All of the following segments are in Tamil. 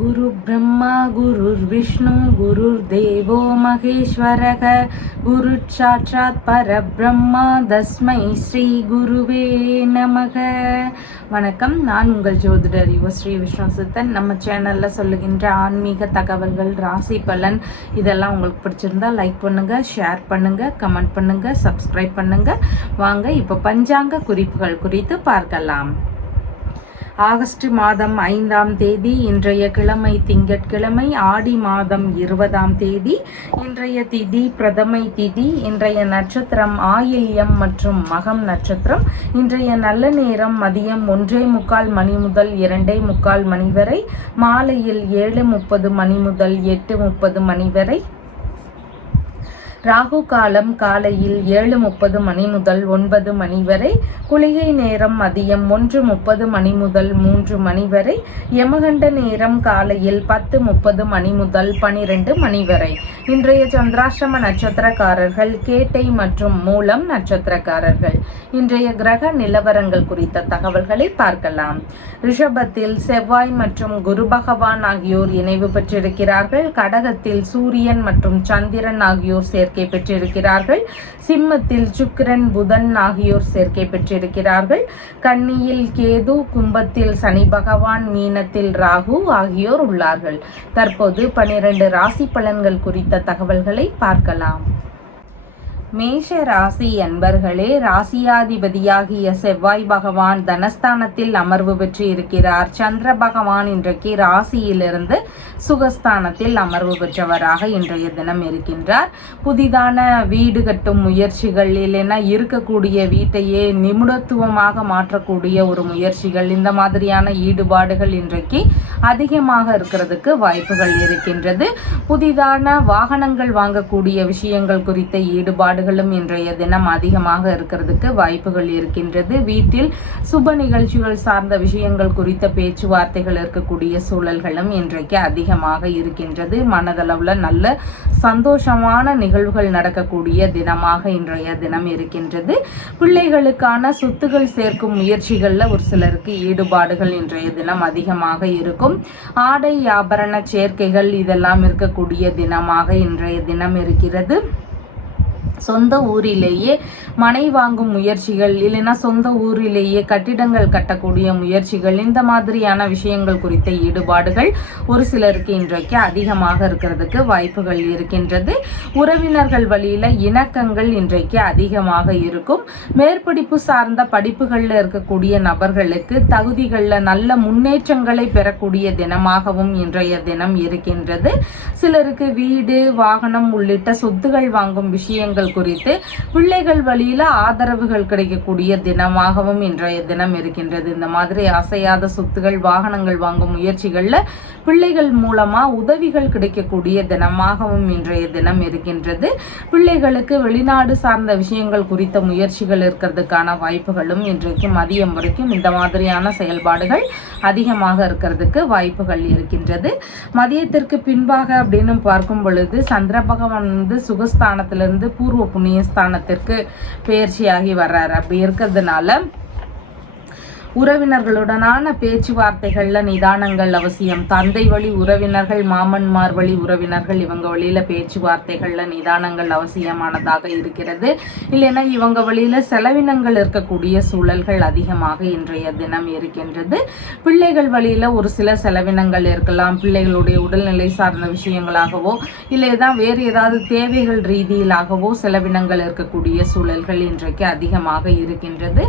गुरु ब्रह्मा गुरुर्विष्णु गुरुर्देवो महेश्वरः गुरुसाक्षात् परब्रह्मा तस्मै ஸ்ரீ குருவே நமக. வணக்கம், நான் உங்கள் ஜோதிடர் ஸ்ரீ விஷ்ணு சித்தன். நம்ம சேனலில் சொல்லுகின்ற ஆன்மீக தகவல்கள், ராசி பலன் இதெல்லாம் உங்களுக்கு பிடிச்சிருந்தா லைக் பண்ணுங்கள், ஷேர் பண்ணுங்கள், கமெண்ட் பண்ணுங்கள், சப்ஸ்கிரைப் பண்ணுங்கள். வாங்க இப்போ பஞ்சாங்க குறிப்புகள் குறித்து பார்க்கலாம். ஆகஸ்ட் மாதம் 5ஆம் தேதி இன்றைய கிழமை திங்கட்கிழமை, ஆடி மாதம் 20ஆம் தேதி இன்றைய திதி பிரதமை திதி. இன்றைய நட்சத்திரம் ஆயில்யம் மற்றும் மகம் நட்சத்திரம். இன்றைய நல்ல நேரம் மதியம் 1:45 மணி முதல் 2:45 மணி வரை, மாலையில் 7:30 மணி முதல் 8:30 மணி வரை. ராகு காலம் காலையில் 7:30 மணி முதல் 9 மணி வரை. குளிகை நேரம் மதியம் 1:30 மணி முதல் 3 மணி வரை. யமகண்ட நேரம் காலையில் 10:30 மணி முதல் 12 மணி வரை. இன்றைய சந்திராஷ்டம நட்சத்திரக்காரர்கள் கேட்டை மற்றும் மூலம் நட்சத்திரக்காரர்கள். இன்றைய கிரக நிலவரங்கள் குறித்த தகவல்களை பார்க்கலாம். ரிஷபத்தில் செவ்வாய் மற்றும் குரு பகவான் ஆகியோர் இணைவு பெற்றிருக்கிறார்கள். கடகத்தில் சூரியன் மற்றும் சந்திரன் ஆகியோர் சேர்க்கை பெற்றிருக்கிறார்கள். சிம்மத்தில் சுக்கிரன் புதன் ஆகியோர் சேர்க்கை பெற்றிருக்கிறார்கள். கன்னியில் கேது, கும்பத்தில் சனி பகவான், மீனத்தில் ராகு ஆகியோர் உள்ளார்கள். தற்போது 12 ராசி பலன்கள் குறித்த தகவல்களை பார்க்கலாம். மேஷ ராசி அன்பர்களே, ராசியாதிபதியாகிய செவ்வாய் பகவான் தனஸ்தானத்தில் அமர்வு பெற்று இருக்கிறார். சந்திர பகவான் இன்றைக்கு ராசியிலிருந்து சுகஸ்தானத்தில் அமர்வு பெற்றவராக இன்றைய தினம் இருக்கின்றார். புதிதான வீடு கட்டும் முயற்சிகள், இல்லைன்னா இருக்கக்கூடிய வீட்டையே நிபுணத்துவமாக மாற்றக்கூடிய ஒரு முயற்சிகள், இந்த மாதிரியான ஈடுபாடுகள் இன்றைக்கு அதிகமாக இருக்கிறதுக்கு வாய்ப்புகள் இருக்கின்றது. புதிதான வாகனங்கள் வாங்கக்கூடிய விஷயங்கள் குறித்த ஈடுபாடு இன்றைய தினம் அதிகமாக இருக்கிறதுக்கு வாய்ப்புகள் இருக்கின்றது. வீட்டில் சுப நிகழ்ச்சிகள் சார்ந்த விஷயங்கள் குறித்த பேச்சுவார்த்தைகள் இருக்கக்கூடிய சூழல்களும் இன்றைக்கு அதிகமாக இருக்கின்றது. மனதளவுல நல்ல சந்தோஷமான நிகழ்வுகள் நடக்கக்கூடிய தினமாக இன்றைய தினம் இருக்கின்றது. பிள்ளைகளுக்கான சொத்துகள் சேர்க்கும் முயற்சிகள்ல ஒரு சிலருக்கு ஈடுபாடுகள் இன்றைய தினம் அதிகமாக இருக்கும். ஆடை ஆபரண சேர்க்கைகள் இதெல்லாம் இருக்கக்கூடிய தினமாக இன்றைய தினம் இருக்கிறது. சொந்த ஊரிலேயே மனை வாங்கும் முயற்சிகள், இல்லைன்னா சொந்த ஊரிலேயே கட்டிடங்கள் கட்டக்கூடிய முயற்சிகள், இந்த மாதிரியான விஷயங்கள் குறித்த ஈடுபாடுகள் ஒரு சிலருக்கு இன்றைக்கு அதிகமாக இருக்கிறதுக்கு வாய்ப்புகள் இருக்கின்றது. உறவினர்கள் வழியில இணக்கங்கள் இன்றைக்கு அதிகமாக இருக்கும். மேற்படிப்பு சார்ந்த படிப்புகளில் இருக்கக்கூடிய நபர்களுக்கு தகுதிகளில் நல்ல முன்னேற்றங்களை பெறக்கூடிய தினமாகவும் இன்றைய தினம் இருக்கின்றது. சிலருக்கு வீடு, வாகனம் உள்ளிட்ட சொத்துகள் வாங்கும் விஷயங்கள் குறித்து பிள்ளைகள் வழியில ஆதரவுகள் கிடைக்கக்கூடிய தினமாகவும் இன்றைய தினம் இருக்கின்றது. இந்த மாதிரி அசையாத சொத்துகள், வாகனங்கள் வாங்கும் முயற்சிகள்ல பிள்ளைகள் மூலமா உதவிகள் கிடைக்கக்கூடிய தினமாகவும் இன்றைய தினம் இருக்கின்றது. பிள்ளைகளுக்கு வெளிநாடு சார்ந்த விஷயங்கள் குறித்த முயற்சிகள் இருக்கிறதுக்கான வாய்ப்புகளும் இன்றைக்கு மதியம் வரைக்கும் இந்த மாதிரியான செயல்பாடுகள் அதிகமாக இருக்கிறதுக்கு வாய்ப்புகள் இருக்கின்றது. மதியத்திற்கு பின்பாக அப்படின்னு பார்க்கும் பொழுது சந்திர பகவான் சுகஸ்தானத்திலிருந்து பூர்வ புண்ணியஸ்தானத்திற்கு பெயர்ச்சியாகி வர்றாரு. அப்படி இருக்கிறதுனால உறவினர்களுடனான பேச்சுவார்த்தைகள்ல நிதானங்கள் அவசியம். தந்தை வழி உறவினர்கள், மாமன்மார் வழி உறவினர்கள், இவங்க வழியில பேச்சுவார்த்தைகள்ல நிதானங்கள் அவசியமானதாக இருக்கிறது. இல்லைன்னா இவங்க வழியில செலவினங்கள் இருக்கக்கூடிய சூழல்கள் அதிகமாக இன்றைய தினம் இருக்கின்றது. பிள்ளைகள் வழியில ஒரு சில செலவினங்கள் இருக்கலாம். பிள்ளைகளுடைய உடல்நிலை சார்ந்த விஷயங்களாகவோ இல்லைதான் வேறு ஏதாவது தேவைகள் ரீதியிலாகவோ செலவினங்கள் இருக்கக்கூடிய சூழல்கள் இன்றைக்கு அதிகமாக இருக்கின்றது.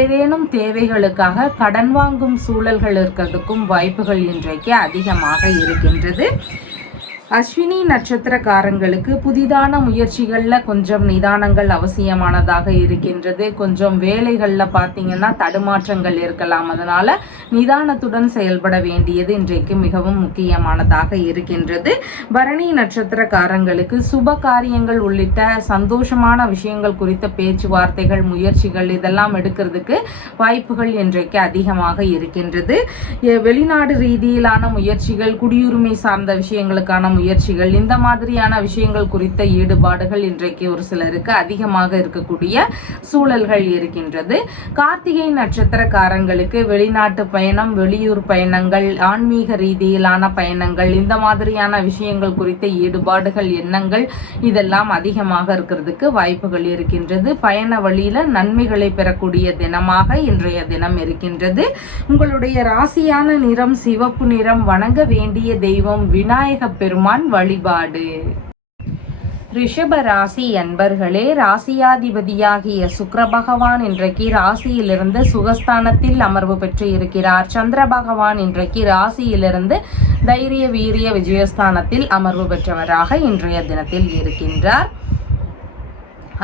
ஏதேனும் தேவைகளுக்கு கடன் வாங்கும் சூழல்கள் இருக்கிறதுக்கும் வாய்ப்புகள் இன்றைக்கு அதிகமாக இருக்கின்றது. அஸ்வினி நட்சத்திரக்காரங்களுக்கு புதிதான முயற்சிகளில் கொஞ்சம் நிதானங்கள் அவசியமானதாக இருக்கின்றது. கொஞ்சம் வேலைகளில் பார்த்தீங்கன்னா தடுமாற்றங்கள் இருக்கலாம். அதனால நிதானத்துடன் செயல்பட வேண்டியது இன்றைக்கு மிகவும் முக்கியமானதாக இருக்கின்றது. பரணி நட்சத்திரக்காரங்களுக்கு சுப காரியங்கள் உள்ளிட்ட சந்தோஷமான விஷயங்கள் குறித்த பேச்சுவார்த்தைகள், முயற்சிகள் இதெல்லாம் எடுக்கிறதுக்கு வாய்ப்புகள் இன்றைக்கு அதிகமாக இருக்கின்றது. வெளிநாடு ரீதியிலான முயற்சிகள், குடியுரிமை சார்ந்த விஷயங்களுக்கான முயற்சிகள், இந்த மாதிரியான விஷயங்கள் குறித்த ஈடுபாடுகள் இன்றைக்கு ஒரு சிலருக்கு அதிகமாக இருக்கக்கூடிய சூழல்கள் இருக்கின்றது. கார்த்திகை நட்சத்திரக்காரங்களுக்கு வெளிநாட்டு பயணம், வெளியூர் பயணங்கள், ஆன்மீக ரீதியிலான பயணங்கள், இந்த மாதிரியான விஷயங்கள் குறித்த ஈடுபாடுகள், எண்ணங்கள் இதெல்லாம் அதிகமாக இருக்கிறதுக்கு வாய்ப்புகள் இருக்கின்றது. பயண வழியில நன்மைகளை பெறக்கூடிய தினமாக இன்றைய தினம் இருக்கின்றது. உங்களுடைய ராசியான நிறம் சிவப்பு நிறம். வணங்க வேண்டிய தெய்வம் விநாயக பெருமான் வழிபாடு. ரிஷப ராசி அன்பர்களே, ராசியாதிபதியாகிய சுக்கிர பகவான் இன்றைக்கு ராசியிலிருந்து சுகஸ்தானத்தில் அமர்வு பெற்று இருக்கிறார். சந்திர பகவான் இன்றைக்கு ராசியிலிருந்து தைரிய வீரிய விஜயஸ்தானத்தில் அமர்வு பெற்றவராக இன்றைய தினத்தில் இருக்கின்றார்.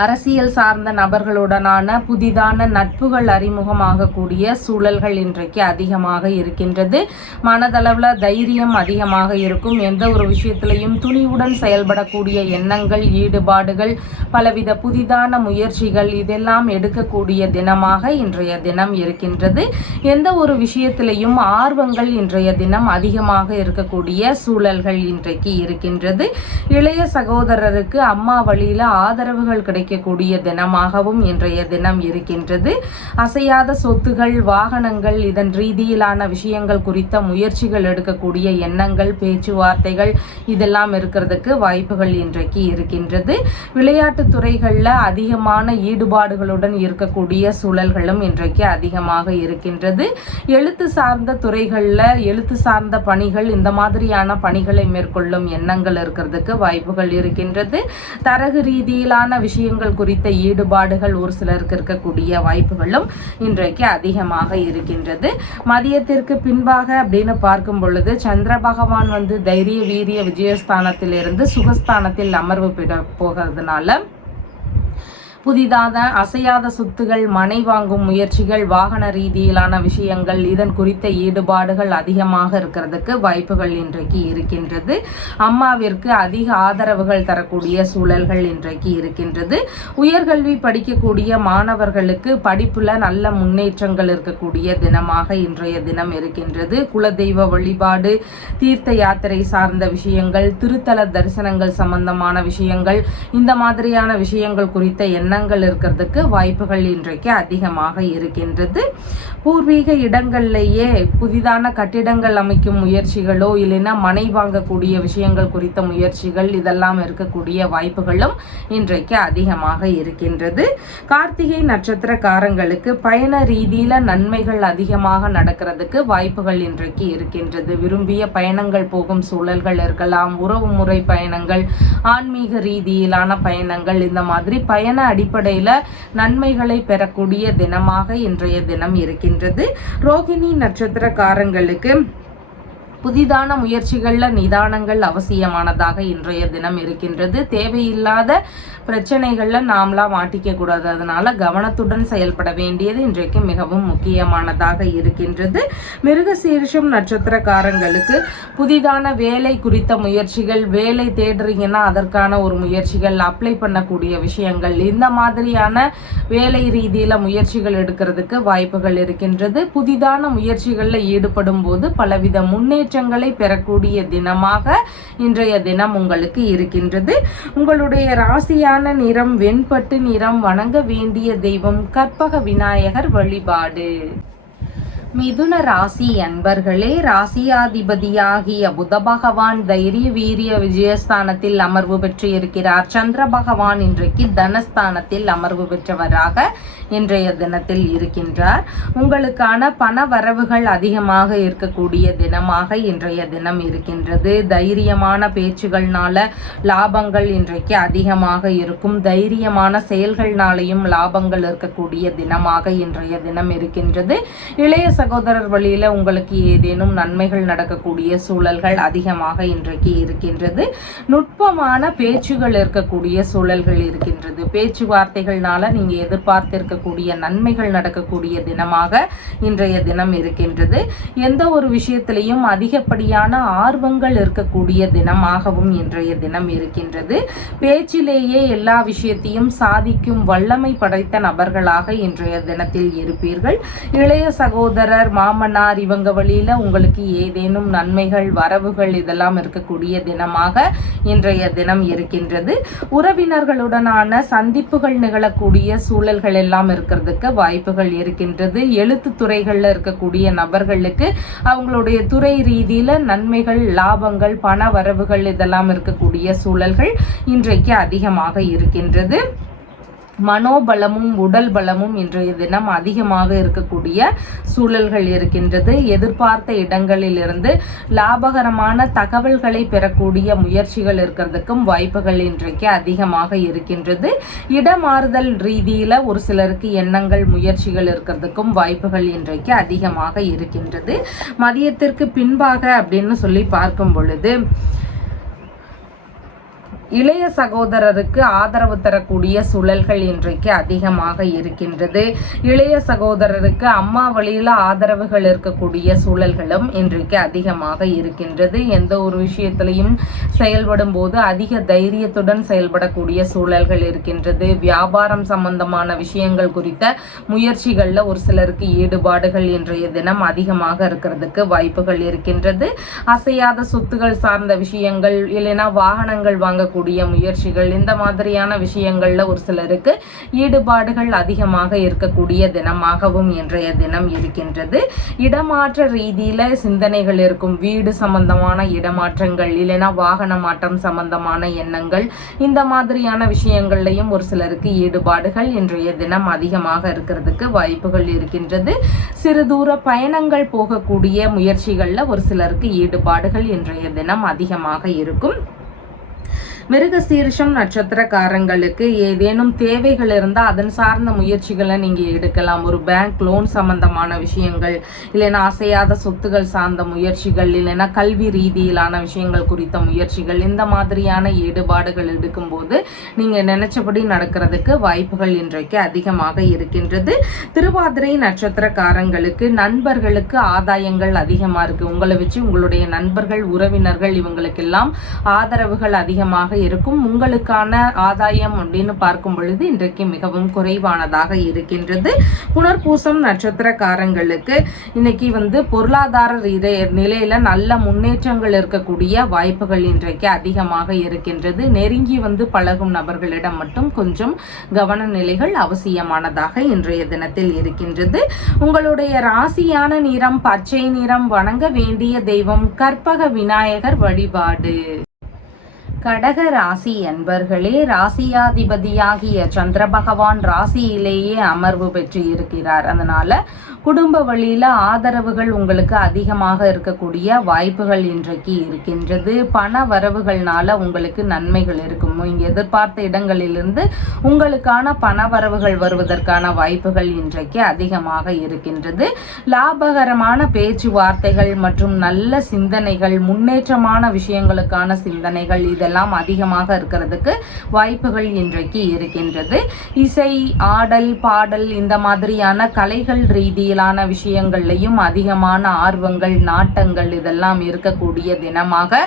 அரசியல் சார்ந்த நபர்களுடனான புதிதான நட்புகள் அறிமுகமாகக்கூடிய சூழல்கள் இன்றைக்கு அதிகமாக இருக்கின்றது. மனதளவில் தைரியம் அதிகமாக இருக்கும். எந்த ஒரு விஷயத்திலையும் துணிவுடன் செயல்படக்கூடிய எண்ணங்கள், ஈடுபாடுகள், பலவித புதிதான முயற்சிகள் இதெல்லாம் எடுக்கக்கூடிய தினமாக இன்றைய தினம் இருக்கின்றது. எந்த ஒரு விஷயத்திலையும் ஆர்வங்கள் இன்றைய தினம் அதிகமாக இருக்கக்கூடிய சூழல்கள் இன்றைக்கு இருக்கின்றது. இளைய சகோதரருக்கு அம்மா வழியில ஆதரவுகள் கிடைக்கக்கூடிய தினமாகவும் இன்றைய தினம் இருக்கின்றது. அசையாத சொத்துகள், வாகனங்கள், இதன் ரீதியிலான விஷயங்கள் குறித்த முயற்சிகள் எடுக்கக்கூடிய எண்ணங்கள், பேச்சுவார்த்தைகள் இதெல்லாம் இருக்கிறதுக்கு வாய்ப்புகள் இன்றைக்கு இருக்கின்றது. விளையாட்டு துறைகளில் அதிகமான ஈடுபாடுகளுடன் இருக்கக்கூடிய சூழல்களும் இன்றைக்கு அதிகமாக இருக்கின்றது. எழுத்து சார்ந்த துறைகளில் எழுத்து சார்ந்த பணிகள், இந்த மாதிரியான பணிகளை மேற்கொள்ளும் எண்ணங்கள் இருக்கிறதுக்கு வாய்ப்புகள் இருக்கின்றது. தரகு ரீதியிலான விஷயங்கள் குறித்த ஈடுபாடுகள் ஒரு சிலருக்கு இருக்கக்கூடிய வாய்ப்புகளும் இன்றைக்கு அதிகமாக இருக்கின்றது. மதியத்திற்கு பின்பாக அப்படின்னு பார்க்கும் பொழுது சந்திர பகவான் தைரிய வீரிய விஜயஸ்தானத்திலிருந்து சுகஸ்தானத்தில் அமர்வு பெற போகிறதுனால புதிதாக அசையாத சொத்துகள், மனை வாங்கும் முயற்சிகள், வாகன ரீதியிலான விஷயங்கள் இதன் குறித்த ஈடுபாடுகள் அதிகமாக இருக்கிறதுக்கு வாய்ப்புகள் இன்றைக்கு இருக்கின்றது. அம்மாவிற்கு அதிக ஆதரவுகள் தரக்கூடிய சூழல்கள் இன்றைக்கு இருக்கின்றது. உயர்கல்வி படிக்கக்கூடிய மாணவர்களுக்கு படிப்புல நல்ல முன்னேற்றங்கள் இருக்கக்கூடிய தினமாக இன்றைய தினம் இருக்கின்றது. குலதெய்வ வழிபாடு, தீர்த்த யாத்திரை சார்ந்த விஷயங்கள், திருத்தல தரிசனங்கள் சம்பந்தமான விஷயங்கள், இந்த மாதிரியான விஷயங்கள் குறித்த எண்ணங்கள் இருக்கிறதுக்கு வாய்ப்புகள் இன்றைக்கு அதிகமாக இருக்கின்றது. பூர்வீக இடங்கள்லேயே புதிதான கட்டிடங்கள் அமைக்கும் முயற்சிகளோ இல்லைன்னா மனை வாங்கக்கூடிய விஷயங்கள் குறித்த முயற்சிகள் இதெல்லாம் இருக்கக்கூடிய வாய்ப்புகளும் இன்றைக்கு அதிகமாக இருக்கின்றது. கார்த்திகை நட்சத்திரக்காரங்களுக்கு பயண ரீதியில நன்மைகள் அதிகமாக நடக்கிறதுக்கு வாய்ப்புகள் இன்றைக்கு இருக்கின்றது. விரும்பிய பயணங்கள் போகும் சூழல்கள் இருக்கலாம். உறவு முறை பயணங்கள், ஆன்மீக ரீதியிலான பயணங்கள், இந்த மாதிரி பயண அடிப்படையில நன்மைகளை பெறக்கூடிய தினமாக இன்றைய தினம் இருக்கின்றது. ரோகிணி நட்சத்திரக்காரங்களுக்கு புதிதான முயற்சிகள்ல நிதானங்கள் அவசியமானதாக இன்றைய தினம் இருக்கின்றது. தேவையில்லாத பிரச்சனைகள்ல நாமளா மாட்டிக்க கூடாது. அதனால கவனத்துடன் செயல்பட வேண்டியது இன்றைக்கு மிகவும் முக்கியமானதாக இருக்கின்றது. மிருகசீரிஷம் நட்சத்திரக்காரங்களுக்கு புதிதான வேலை குறித்த முயற்சிகள், வேலை தேடுறீங்கன்னா அதற்கான ஒரு முயற்சிகள், அப்ளை பண்ணக்கூடிய விஷயங்கள், இந்த மாதிரியான வேலை ரீதியில முயற்சிகள் எடுக்கிறதுக்கு வாய்ப்புகள் இருக்கின்றது. புதிதான முயற்சிகள்ல ஈடுபடும் போது பலவித முன்னேற்றங்களை பெறக்கூடிய தினமாக இன்றைய தினம் உங்களுக்கு இருக்கின்றது. உங்களுடைய ராசியான நிறம் வெண்பட்டு நிறம். வணங்க வேண்டிய தெய்வம் கற்பக விநாயகர் வழிபாடு. மிதுன ராசி அன்பர்களே, ராசியாதிபதியாகிய புத பகவான் தைரிய வீரிய விஜயஸ்தானத்தில் அமர்வு பெற்று இருக்கிறார். சந்திர பகவான் இன்றைக்கு தனஸ்தானத்தில் அமர்வு பெற்றவராக இன்றைய தினத்தில் இருக்கின்றார். உங்களுக்கான பண வரவுகள் அதிகமாக இருக்கக்கூடிய தினமாக இன்றைய தினம் இருக்கின்றது. தைரியமான பேச்சுகள்னால லாபங்கள் இன்றைக்கு அதிகமாக இருக்கும். தைரியமான செயல்கள்னாலையும் லாபங்கள் இருக்கக்கூடிய தினமாக இன்றைய தினம் இருக்கின்றது. இளைய சகோதரர் வழியில உங்களுக்கு ஏதேனும் நன்மைகள் நடக்கக்கூடிய சூழல்கள் அதிகமாக இன்றைக்கு இருக்கின்றது. நுட்பமான பேச்சுகள் இருக்கக்கூடிய சூழல்கள் இருக்கின்றது. பேச்சுவார்த்தைகள்னால நீங்க எதிர்பார்த்திருக்கக்கூடிய நன்மைகள் நடக்கக்கூடிய தினமாக இன்றைய தினம் இருக்கின்றது. எந்த ஒரு விஷயத்திலையும் அதிகப்படியான ஆர்வங்கள் இருக்கக்கூடிய தினமாகவும் இன்றைய தினம் இருக்கின்றது. பேச்சிலேயே எல்லா விஷயத்தையும் சாதிக்கும் வல்லமை படைத்த நபர்களாக இன்றைய தினத்தில் இருப்பீர்கள். இளைய சகோதரர் சகோதரர், மாமனார் இவங்க வழியில உங்களுக்கு ஏதேனும் நன்மைகள், வரவுகள் இதெல்லாம் இருக்கக்கூடிய தினமாக இன்றைய தினம் இருக்கின்றது. உறவினர்களுடனான சந்திப்புகள் நிகழக்கூடிய சூழல்கள் எல்லாம் இருக்கிறதுக்கு வாய்ப்புகள் இருக்கின்றது. எழுத்து துறைகள்ல இருக்கக்கூடிய நபர்களுக்கு அவங்களுடைய துறை ரீதியில நன்மைகள், லாபங்கள், பண வரவுகள் இதெல்லாம் இருக்கக்கூடிய சூழல்கள் இன்றைக்கு அதிகமாக இருக்கின்றது. மனோபலமும் உடல் பலமும் இன்றைய தினம் அதிகமாக இருக்கக்கூடிய சூழல்கள் இருக்கின்றது. எதிர்பார்த்த இடங்களிலிருந்து லாபகரமான தகவல்களை பெறக்கூடிய முயற்சிகள் இருக்கிறதுக்கும் வாய்ப்புகள் இன்றைக்கு அதிகமாக இருக்கின்றது. இடமாறுதல் ரீதியில ஒரு சிலருக்கு எண்ணங்கள், முயற்சிகள் இருக்கிறதுக்கும் வாய்ப்புகள் இன்றைக்கு அதிகமாக இருக்கின்றது. மதியத்திற்கு பின்பாக அப்படின்னு சொல்லி பார்க்கும் பொழுது இளைய சகோதரருக்கு ஆதரவு தரக்கூடிய சூழல்கள் இன்றைக்கு அதிகமாக இருக்கின்றது. இளைய சகோதரருக்கு அம்மா வழியில ஆதரவுகள் இருக்கக்கூடிய சூழல்களும் இன்றைக்கு அதிகமாக இருக்கின்றது. எந்த ஒரு விஷயத்திலையும் செயல்படும் போது அதிக தைரியத்துடன் செயல்படக்கூடிய சூழல்கள் இருக்கின்றது. வியாபாரம் சம்பந்தமான விஷயங்கள் குறித்த முயற்சிகள்ல ஒரு சிலருக்கு ஈடுபாடுகள் இன்றைய தினம் அதிகமாக இருக்கிறதுக்கு வாய்ப்புகள் இருக்கின்றது. அசையாத சொத்துகள் சார்ந்த விஷயங்கள், இல்லைன்னா வாகனங்கள் வாங்கக்கூடிய முயற்சிகள், இந்த மாதிரியான விஷயங்கள்ல ஒரு சிலருக்கு ஈடுபாடுகள் அதிகமாக இருக்கக்கூடிய தினமாகவும் இன்றைய தினம் இருக்கின்றது. இடமாற்ற ரீதியில சிந்தனைகள் இருக்கும். வீடு சம்பந்தமான இடமாற்றங்கள், இல்லைன்னா வாகன மாற்றம் சம்பந்தமான எண்ணங்கள், இந்த மாதிரியான விஷயங்கள்லையும் ஒரு சிலருக்கு ஈடுபாடுகள் இன்றைய தினம் அதிகமாக இருக்கிறதுக்கு வாய்ப்புகள் இருக்கின்றது. சிறு தூர பயணங்கள் போகக்கூடிய முயற்சிகள்ல ஒரு சிலருக்கு ஈடுபாடுகள் இன்றைய தினம் அதிகமாக இருக்கும். மிருகசீரிஷம் நட்சத்திரக்காரங்களுக்கு ஏதேனும் தேவைகள் இருந்தால் அதன் சார்ந்த முயற்சிகளை நீங்கள் எடுக்கலாம். ஒரு பேங்க் லோன் சம்பந்தமான விஷயங்கள், இல்லைன்னா அசையாத சொத்துகள் சார்ந்த முயற்சிகள், இல்லைன்னா கல்வி ரீதியிலான விஷயங்கள் குறித்த முயற்சிகள், இந்த மாதிரியான ஈடுபாடுகள் எடுக்கும்போது நீங்கள் நினைச்சபடி நடக்கிறதுக்கு வாய்ப்புகள் இன்றைக்கு அதிகமாக இருக்கின்றது. திருவாதிரை நட்சத்திரக்காரங்களுக்கு நண்பர்களுக்கு ஆதாயங்கள் அதிகமாக இருக்கு. உங்களை வச்சு உங்களுடைய நண்பர்கள், உறவினர்கள் இவங்களுக்கெல்லாம் ஆதரவுகள் அதிகமாக இருக்கும். உங்களுக்கான ஆதாயம் அப்படின்னு பார்க்கும் பொழுது இன்றைக்கு மிகவும் குறைவானதாக இருக்கின்றது. புனர்பூசம் நட்சத்திரக்காரங்களுக்கு இன்னைக்கு பொருளாதார நிலையில நல்ல முன்னேற்றங்கள் இருக்கக்கூடிய வாய்ப்புகள் இன்றைக்கு அதிகமாக இருக்கின்றது. நெருங்கி பழகும் நபர்களிடம் மட்டும் கொஞ்சம் கவன நிலைகள் அவசியமானதாக இன்றைய தினத்தில் இருக்கின்றது. உங்களுடைய ராசியான நிறம் பச்சை நிறம். வணங்க வேண்டிய தெய்வம் கற்பக விநாயகர் வழிபாடு. கடக ராசி என்பர்களே, ராசியாதிபதியாகிய சந்திர பகவான் ராசியிலேயே அமர்வு பெற்று இருக்கிறார். அதனால குடும்ப வழியில ஆதரவுகள் உங்களுக்கு அதிகமாக இருக்கக்கூடிய வாய்ப்புகள் இன்றைக்கு இருக்கின்றது. பண வரவுகள்னால உங்களுக்கு நன்மைகள் இருக்கும். நீங்க எதிர்பார்த்த இடங்களிலிருந்து உங்களுக்கான பண வரவுகள் வருவதற்கான வாய்ப்புகள் இன்றைக்கு அதிகமாக இருக்கின்றது. லாபகரமான பேச்சுவார்த்தைகள் மற்றும் நல்ல சிந்தனைகள், முன்னேற்றமான விஷயங்களுக்கான சிந்தனைகள் இதெல்லாம் அதிகமாக இருக்கிறதுக்கு வாய்ப்புகள் இன்றைக்கு இருக்கின்றது. இசை, ஆடல், பாடல் இந்த மாதிரியான கலைகள் ரீதியிலான விஷயங்கள்லையும் அதிகமான ஆர்வங்கள், நாட்டங்கள் இதெல்லாம் இருக்கக்கூடிய தினமாக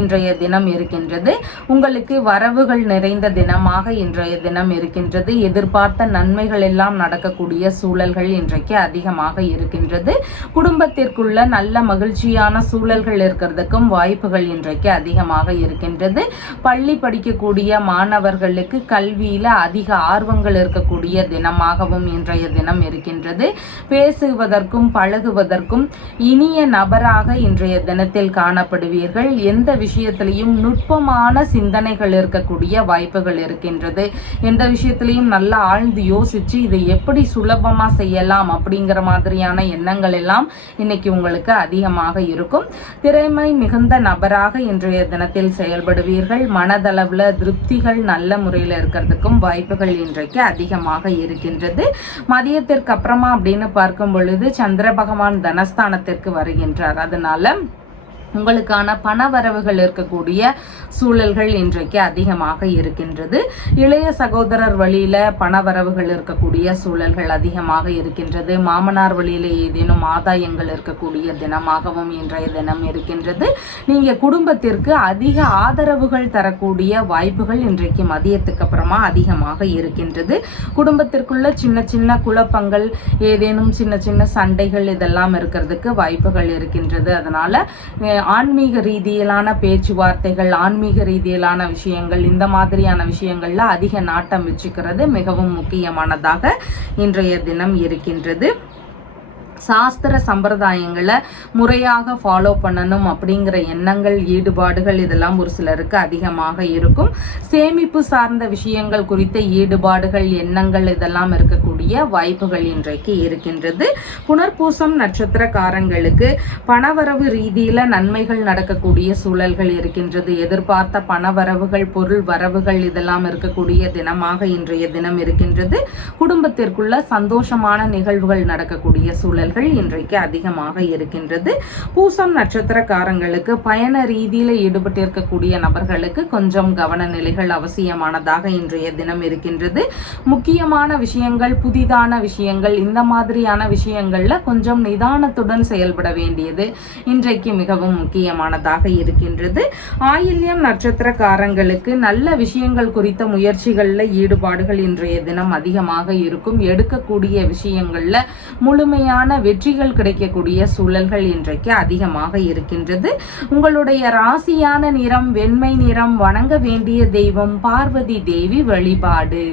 இன்றைய தினம் இருக்கின்றது. உங்களுக்கு வரவுகள் நிறைந்த தினமாக இன்றைய தினம் இருக்கின்றது. எதிர்பார்த்த நன்மைகள் எல்லாம் நடக்கக்கூடிய சூழல்கள் இன்றைக்கு அதிகமாக இருக்கின்றது. குடும்பத்திற்குள்ள நல்ல மகிழ்ச்சியான சூழல்கள் இருக்கிறதுக்கும் வாய்ப்புகள் இன்றைக்கு அதிகமாக இருக்கின்றது. பள்ளி படிக்கக்கூடிய மாணவர்களுக்கு கல்வியில அதிக ஆர்வங்கள் இருக்கக்கூடிய தினமாகவும் இன்றைய தினம் இருக்கின்றது. பேசுவதற்கும் பழகுவதற்கும் இனிய நபராக இன்றைய தினத்தில் காணப்படுவீர்கள். எந்த விஷயத்திலையும் நுட்பமான சிந்தனைகள் இருக்கக்கூடிய வாய்ப்புகள் இருக்கின்றது. எந்த விஷயத்திலையும் நல்லா ஆழ்ந்து யோசிச்சு இதை எப்படி சுலபமா செய்யலாம் அப்படிங்கிற மாதிரியான எண்ணங்கள் எல்லாம் இன்னைக்கு உங்களுக்கு அதிகமாக இருக்கும். திறமை மிகுந்த நபராக இன்றைய தினத்தில் செயல்படுவீர்கள். மனதளவுல திருப்திகள் நல்ல முறையில் இருக்கிறதுக்கும் வாய்ப்புகள் இன்றைக்கு அதிகமாக இருக்கின்றது. மதியத்திற்கு அப்புறமா அப்படின்னு பார்க்கும் பொழுது சந்திர பகவான் தனஸ்தானத்திற்கு வருகின்றார். அதனால உங்களுக்கான பணவரவுகள் இருக்கக்கூடிய சூழல்கள் இன்றைக்கு அதிகமாக இருக்கின்றது. இளைய சகோதரர் வழியில பணவரவுகள் இருக்கக்கூடிய சூழல்கள் அதிகமாக இருக்கின்றது. மாமனார் வழியில ஏதேனும் ஆதாயங்கள் இருக்கக்கூடிய தினமாகவும் இன்றைய தினம் இருக்கின்றது. நீங்க குடும்பத்திற்கு அதிக ஆதரவுகள் தரக்கூடிய வாய்ப்புகள் இன்றைக்கு மதியத்துக்கு அப்புறமா அதிகமாக இருக்கின்றது. குடும்பத்திற்குள்ள சின்ன சின்ன குழப்பங்கள், ஏதேனும் சின்ன சின்ன சண்டைகள் இதெல்லாம் இருக்கிறதுக்கு வாய்ப்புகள் இருக்கின்றது. அதனால ஆன்மீக ரீதியிலான பேச்சுவார்த்தைகள், ஆன்மீக ரீதியிலான விஷயங்கள், இந்த மாதிரியான விஷயங்கள்ல அதிக நாட்டம் வச்சுக்கிறது மிகவும் முக்கியமானதாக இன்றைய தினம் இருக்கின்றது. சாஸ்திர சம்பிரதாயங்களை முறையாக ஃபாலோ பண்ணணும் அப்படிங்கிற எண்ணங்கள், ஈடுபாடுகள் இதெல்லாம் ஒரு சிலருக்கு அதிகமாக இருக்கும். சேமிப்பு சார்ந்த விஷயங்கள் குறித்த ஈடுபாடுகள், எண்ணங்கள் இதெல்லாம் இருக்கக்கூடிய வாய்ப்புகள் இன்றைக்கு இருக்கின்றது. புனர்பூசம் நட்சத்திரக்காரங்களுக்கு பணவரவு ரீதியில நன்மைகள் நடக்கக்கூடிய சூழல்கள் இருக்கின்றது. எதிர்பார்த்த பணவரவுகள், பொருள் வரவுகள் இதெல்லாம் இருக்கக்கூடிய தினமாக இன்றைய தினம் இருக்கின்றது. குடும்பத்திற்குள்ள சந்தோஷமான நிகழ்வுகள் நடக்கக்கூடிய சூழல் இன்றைக்கு அதிகமாக இருக்கின்றது. பூசம் நட்சத்திரக்காரங்களுக்கு பயண ரீதியில ஈடுபட்டிருக்கக்கூடிய நபர்களுக்கு கொஞ்சம் கவன நிலைகள் அவசியமானதாக இன்றைய தினம் இருக்கின்றது. முக்கியமான விஷயங்கள், புதிதான விஷயங்கள், இந்த மாதிரியான விஷயங்கள்ல கொஞ்சம் நிதானத்துடன் செயல்பட வேண்டியது இன்றைக்கு மிகவும் முக்கியமானதாக இருக்கின்றது. ஆயில்யம் நட்சத்திரக்காரங்களுக்கு நல்ல விஷயங்கள் குறித்த முயற்சிகள்ல ஈடுபாடுகள் இன்றைய தினம் அதிகமாக இருக்கும். எடுக்கக்கூடிய விஷயங்கள்ல முழுமையான வெற்றிகள் கிடைக்கக்கூடிய சூழல்கள் இன்றைக்கு அதிகமாக இருக்கின்றது. உங்களுடைய ராசியான நிறம் வெண்மை நிறம். வணங்க வேண்டிய தெய்வம் பார்வதி தேவி வழிபாடு.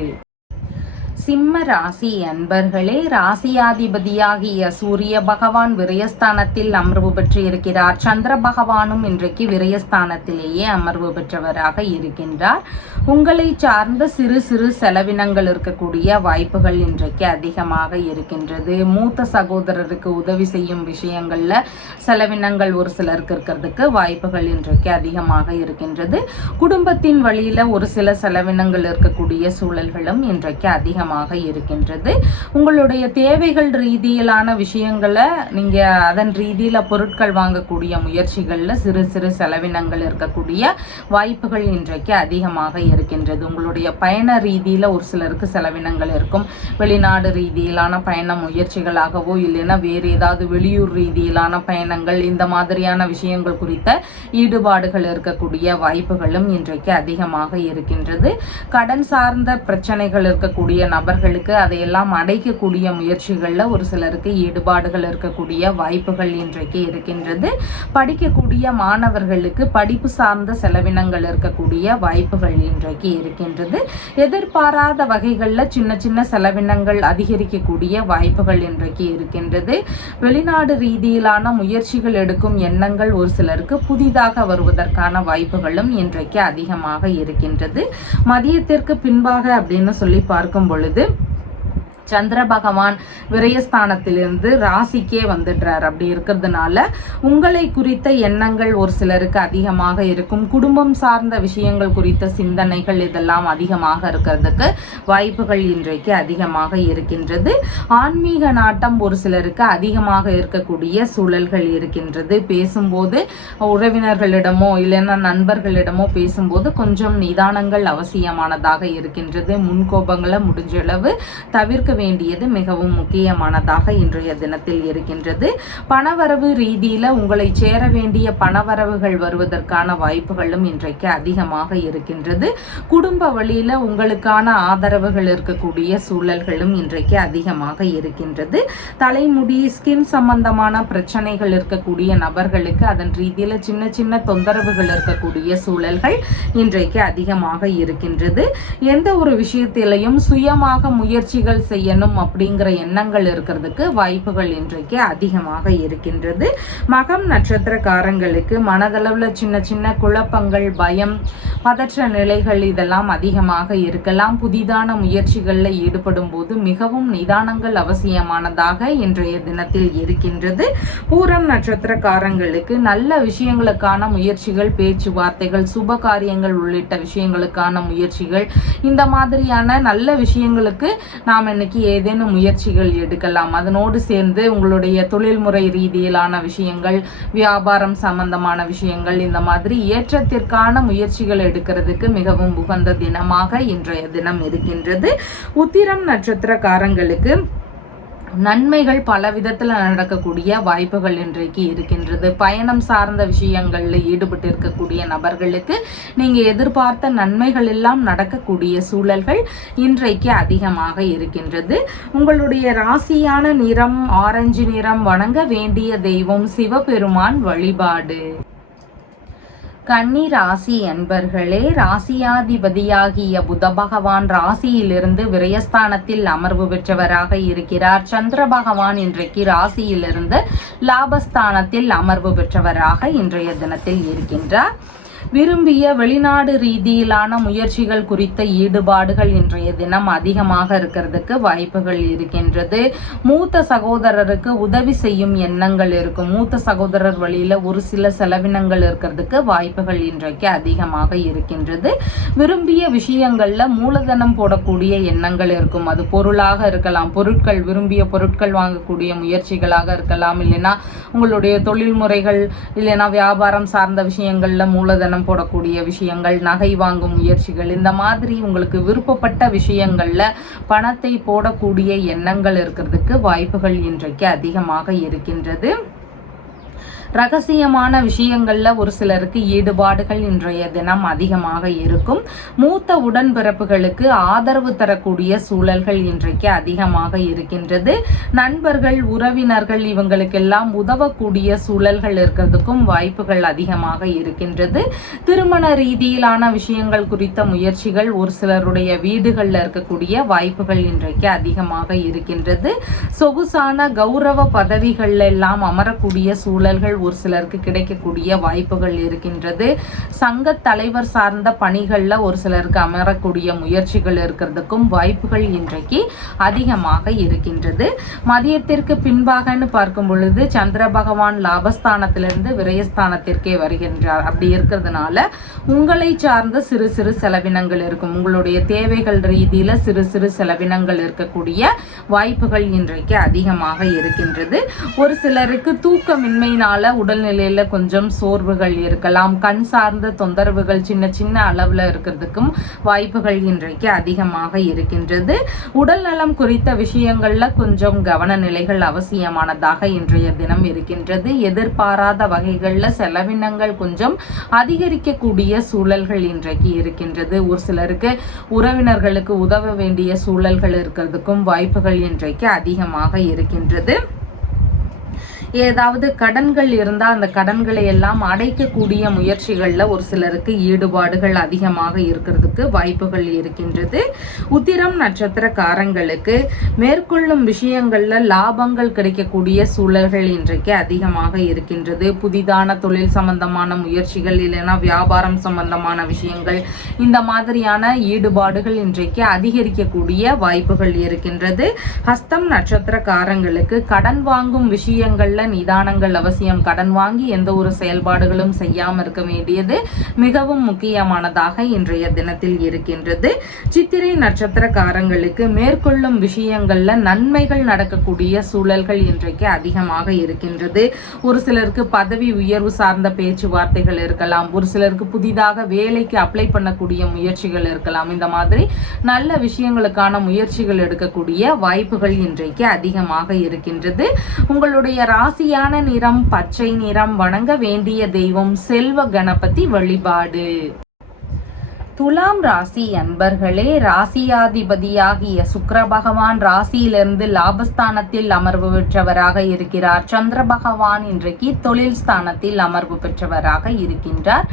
சிம்ம ராசி அன்பர்களே, ராசியாதிபதியாகிய சூரிய பகவான் விரயஸ்தானத்தில் அமர்வு பெற்று இருக்கிறார். சந்திர பகவானும் இன்றைக்கு விரயஸ்தானத்திலேயே அமர்வு பெற்றவராக இருக்கின்றார். உங்களை சார்ந்த சிறு சிறு செலவினங்கள் இருக்கக்கூடிய வாய்ப்புகள் இன்றைக்கு அதிகமாக இருக்கின்றது. மூத்த சகோதரருக்கு உதவி செய்யும் விஷயங்கள்ல செலவினங்கள் ஒரு சிலருக்கு இருக்கிறதுக்கு வாய்ப்புகள் இன்றைக்கு அதிகமாக இருக்கின்றது. குடும்பத்தின் வழியில ஒரு சில செலவினங்கள் இருக்கக்கூடிய சூழல்களும் இன்றைக்கு அதிகமாக இருக்கின்றது. உங்களுடைய தேவைகள் ரீதியிலான விஷயங்களை நீங்க அதன் ரீதியில பொருட்கள் வாங்கக்கூடிய முயற்சிகள்ல சிறு சிறு செலவினங்கள் இருக்கக்கூடிய வாய்ப்புகள் இன்றைக்கு அதிகமாக இருக்கின்றது. உங்களுடைய பயண ரீதியில ஒரு சிலருக்கு செலவினங்கள் இருக்கும். வெளிநாடு ரீதியிலான பயண முயற்சிகளாகவோ இல்லைன்னா வேறு ஏதாவது வெளியூர் ரீதியிலான பயணங்கள், இந்த மாதிரியான விஷயங்கள் குறித்த ஈடுபாடுகள் இருக்கக்கூடிய வாய்ப்புகளும் இன்றைக்கு அதிகமாக இருக்கின்றது. கடன் சார்ந்த பிரச்சனைகள் இருக்கக்கூடிய நபர்களுக்கு அதையெல்லாம் அடைக்கக்கூடிய முயற்சிகள்ல ஒரு சிலருக்கு ஈடுபாடுகள் இருக்கக்கூடிய வாய்ப்புகள் இன்றைக்கு இருக்கின்றது. படிக்கக்கூடிய மாணவர்களுக்கு படிப்பு சார்ந்த செலவினங்கள் இருக்கக்கூடிய வாய்ப்புகள் இன்றைக்கு இருக்கின்றது. எதிர்பாராத வகைகள்ல சின்ன சின்ன செலவினங்கள் அதிகரிக்கக்கூடிய வாய்ப்புகள் இன்றைக்கு இருக்கின்றது. வெளிநாடு ரீதியிலான முயற்சிகள் எடுக்கும் எண்ணங்கள் ஒரு சிலருக்கு புதிதாக வருவதற்கான வாய்ப்புகளும் இன்றைக்கு அதிகமாக இருக்கின்றது. மதியத்திற்கு பின்பாக அப்படின்னு சொல்லி பார்க்கும் பொழுது சந்திர பகவான் விரயஸ்தானத்திலிருந்து ராசிக்கே வந்துடுறார். அப்படி இருக்கிறதுனால உங்களை குறித்த எண்ணங்கள் ஒரு சிலருக்கு அதிகமாக இருக்கும். குடும்பம் சார்ந்த விஷயங்கள் குறித்த சிந்தனைகள் இதெல்லாம் அதிகமாக இருக்கிறதுக்கு வாய்ப்புகள் இன்றைக்கு அதிகமாக இருக்கின்றது. ஆன்மீக நாட்டம் ஒரு சிலருக்கு அதிகமாக இருக்கக்கூடிய சூழல்கள் இருக்கின்றது. பேசும்போது உறவினர்களிடமோ இல்லைன்னா நண்பர்களிடமோ பேசும்போது கொஞ்சம் நிதானங்கள் அவசியமானதாக இருக்கின்றது. முன்கோபங்களை முடிஞ்சளவு தவிர்க்க வேண்டியது மிகவும் முக்கியமானதாக இன்றைய தினத்தில் இருக்கின்றது. பணவரவு ரீதியில உங்களை சேர வேண்டிய பணவரவுகள் வருவதற்கான வாய்ப்புகளும் இன்றைக்கு அதிகமாக இருக்கின்றது. குடும்ப வழியில உங்களுக்கான ஆதரவுகள் இருக்கக்கூடிய சூழல்களும் இன்றைக்கு அதிகமாக இருக்கின்றது. தலைமுடி, ஸ்கின் சம்பந்தமான பிரச்சனைகள் இருக்கக்கூடிய நபர்களுக்கு அதன் ரீதியில சின்ன சின்ன தொந்தரவுகள் இருக்கக்கூடிய சூழல்கள் இன்றைக்கு அதிகமாக இருக்கின்றது. எந்த ஒரு விஷயத்திலையும் சுயமாக முயற்சிகள் செய்யணும் அப்படிங்கிற எண்ணங்கள் இருக்கிறதுக்கு வாய்ப்புகள் இன்றைக்கு அதிகமாக இருக்கின்றது. மகம் நட்சத்திரக்காரங்களுக்கு மனதளவுல சின்ன சின்ன குழப்பங்கள், பயம், பதற்ற நிலைகள் இதெல்லாம் அதிகமாக இருக்கலாம். புதிதான முயற்சிகளில் ஈடுபடும் போது மிகவும் நிதானங்கள் அவசியமானதாக இன்றைய தினத்தில் இருக்கின்றது. பூரம் நட்சத்திரக்காரங்களுக்கு நல்ல விஷயங்களுக்கான முயற்சிகள், பேச்சுவார்த்தைகள், சுப காரியங்கள் உள்ளிட்ட விஷயங்களுக்கான முயற்சிகள், இந்த மாதிரியான நல்ல விஷயங்களுக்கு நாம் இன்னைக்கு இன்றைக்கு ஏதேனும் முயற்சிகள் எடுக்கலாம். அதனோடு சேர்ந்து உங்களுடைய தொழில்முறை ரீதியிலான விஷயங்கள், வியாபாரம் சம்பந்தமான விஷயங்கள், இந்த மாதிரி ஏற்றத்திற்கான முயற்சிகள் எடுக்கிறதுக்கு மிகவும் உகந்த தினமாக இன்றைய தினம் இருக்கின்றது. உத்திரம் நட்சத்திரக்காரங்களுக்கு நன்மைகள் பல விதத்துல நடக்கக்கூடிய வாய்ப்புகள் இன்றைக்கு இருக்கின்றது. பயணம் சார்ந்த விஷயங்கள்ல ஈடுபட்டு இருக்கக்கூடிய நபர்களுக்கு நீங்க எதிர்பார்த்த நன்மைகள் எல்லாம் நடக்கக்கூடிய சூழல்கள் இன்றைக்கு அதிகமாக இருக்கின்றது. உங்களுடைய ராசியான நிறம் ஆரஞ்சு நிறம். வணங்க வேண்டிய தெய்வம் சிவபெருமான் வழிபாடு. கன்னி ராசி அன்பர்களே, ராசியாதிபதியாகிய புத பகவான் ராசியிலிருந்து விரயஸ்தானத்தில் அமர்வு பெற்றவராக இருக்கிறார். சந்திர பகவான் இன்றைக்கு ராசியிலிருந்து லாபஸ்தானத்தில் அமர்வு பெற்றவராக இன்றைய தினத்தில் இருக்கின்றார். விரும்பிய வெளிநாடு ரீதியிலான முயற்சிகள் குறித்த ஈடுபாடுகள் இன்றைய தினம் அதிகமாக இருக்கிறதுக்கு வாய்ப்புகள் இருக்கின்றது. மூத்த சகோதரருக்கு உதவி செய்யும் எண்ணங்கள் இருக்கும். மூத்த சகோதரர் வழியில ஒரு சில செலவினங்கள் இருக்கிறதுக்கு வாய்ப்புகள் இன்றைக்கு அதிகமாக இருக்கின்றது. விரும்பிய விஷயங்கள்ல மூலதனம் போடக்கூடிய எண்ணங்கள் இருக்கும். அது பொருளாக இருக்கலாம், பொருட்கள், விரும்பிய பொருட்கள் வாங்கக்கூடிய முயற்சிகளாக இருக்கலாம், இல்லைன்னா உங்களுடைய தொழில் முறைகள், இல்லைன்னா வியாபாரம் சார்ந்த விஷயங்கள்ல மூலதனம் போடக்கூடிய விஷயங்கள், நகை வாங்கும் முயற்சிகள், இந்த மாதிரி உங்களுக்கு விருப்பப்பட்ட விஷயங்கள்ல பணத்தை போடக்கூடிய எண்ணங்கள் இருக்கிறதுக்கு வாய்ப்புகள் இன்றைக்கு அதிகமாக இருக்கின்றது. ரகசியமான விஷயங்கள்ல ஒரு சிலருக்கு ஈடுபாடுகள் இன்றைய தினம் அதிகமாக இருக்கும். மூத்த உடன்பிறப்புகளுக்கு ஆதரவு தரக்கூடிய சூழல்கள் இன்றைக்கு அதிகமாக இருக்கின்றது. நண்பர்கள், உறவினர்கள் இவங்களுக்கெல்லாம் உதவக்கூடிய சூழல்கள் இருக்கிறதுக்கும் வாய்ப்புகள் அதிகமாக இருக்கின்றது. திருமண ரீதியிலான விஷயங்கள் குறித்த முயற்சிகள் ஒரு சிலருடைய வீடுகளில் இருக்கக்கூடிய வாய்ப்புகள் இன்றைக்கு அதிகமாக இருக்கின்றது. சொகுசான கௌரவ பதவிகள் எல்லாம் அமரக்கூடிய சூழல்கள் ஒரு சிலருக்கு கிடைக்கக்கூடிய வாய்ப்புகள் இருக்கின்றது. சங்க தலைவர் சார்ந்த பணிகள்ல ஒரு சிலருக்கு அமரக்கூடிய முயற்சிகள் இருக்கிறதுக்கும் வாய்ப்புகள் இன்றைக்கு அதிகமாக இருக்கின்றது. மதியத்திற்கு பின்பாகன்னு பார்க்கும் பொழுது சந்திர பகவான் லாபஸ்தானத்திலிருந்து விரயஸ்தானத்திற்கே வருகின்றார். அப்படி இருக்கிறதுனால உங்களை சார்ந்த சிறு சிறு செலவினங்கள் இருக்கும். உங்களுடைய தேவைகள் ரீதியில சிறு சிறு செலவினங்கள் இருக்கக்கூடிய வாய்ப்புகள் இன்றைக்கு அதிகமாக இருக்கின்றது. ஒரு சிலருக்கு தூக்கமின்மையினால உடல்நிலையில கொஞ்சம் சோர்வுகள் இருக்கலாம். கண் சார்ந்த தொந்தரவுகள் சின்ன சின்ன அளவுல இருக்கிறதுக்கும் வாய்ப்புகள் இன்றைக்கு அதிகமாக இருக்கின்றது. உடல் நலம் குறித்த விஷயங்கள்ல கொஞ்சம் கவன நிலைகள் அவசியமானதாக இன்றைய தினம் இருக்கின்றது. எதிர்பாராத வகைகள்ல செலவினங்கள் கொஞ்சம் அதிகரிக்கக்கூடிய சூழல்கள் இன்றைக்கு இருக்கின்றது. ஒரு சிலருக்கு உறவினர்களுக்கு உதவ வேண்டிய சூழல்கள் இருக்கிறதுக்கும் வாய்ப்புகள் இன்றைக்கு அதிகமாக இருக்கின்றது. ஏதாவது கடன்கள் இருந்தால் அந்த கடன்களை எல்லாம் அடைக்கக்கூடிய முயற்சிகளில் ஒரு சிலருக்கு ஈடுபாடுகள் அதிகமாக இருக்கிறதுக்கு வாய்ப்புகள் இருக்கின்றது. உத்திரம் நட்சத்திரக்காரங்களுக்கு மேற்கொள்ளும் விஷயங்கள்ல லாபங்கள் கிடைக்கக்கூடிய சூழல்கள் இன்றைக்கு அதிகமாக இருக்கின்றது. புதிதான தொழில் சம்பந்தமான முயற்சிகள், இல்லைன்னா வியாபாரம் சம்பந்தமான விஷயங்கள், இந்த மாதிரியான ஈடுபாடுகள் இன்றைக்கு அதிகரிக்கக்கூடிய வாய்ப்புகள் இருக்கின்றது. ஹஸ்தம் நட்சத்திரக்காரங்களுக்கு கடன் வாங்கும் விஷயங்கள் நிதானங்கள் அவசியம். கடன் வாங்கி எந்த ஒரு செயல்பாடுகளும் செய்யாமல் இருக்க வேண்டியது மிகவும் முக்கியமானதாக இன்றைய தினத்தில் இருக்கின்றது. சித்திரை நட்சத்திரக்காரங்களுக்கு மேற்கொள்ளும் விஷயங்கள்ல நன்மைகள் நடக்கக்கூடிய சூழல்கள் இன்றைக்கு அதிகமாக இருக்கின்றது. ஒரு சிலருக்கு பதவி உயர்வு சார்ந்த பேச்சுவார்த்தைகள் இருக்கலாம். ஒரு சிலருக்கு புதிதாக வேலைக்கு அப்ளை பண்ணக்கூடிய முயற்சிகள் இருக்கலாம். இந்த மாதிரி நல்ல விஷயங்களுக்கான முயற்சிகள் எடுக்கக்கூடிய வாய்ப்புகள் இன்றைக்கு அதிகமாக இருக்கின்றது. உங்களுடைய ராசியான நிறம் பச்சை நிறம். வணங்க வேண்டிய தெய்வம் செல்வ கணபதி வழிபாடு. துலாம் ராசி அன்பர்களே, ராசியாதிபதியாகிய சுக்கிர பகவான் ராசியிலிருந்து லாபஸ்தானத்தில் அமர்வு பெற்றவராக இருக்கிறார். சந்திர பகவான் இன்றைக்கு தொழில் ஸ்தானத்தில் அமர்வு பெற்றவராக இருக்கின்றார்.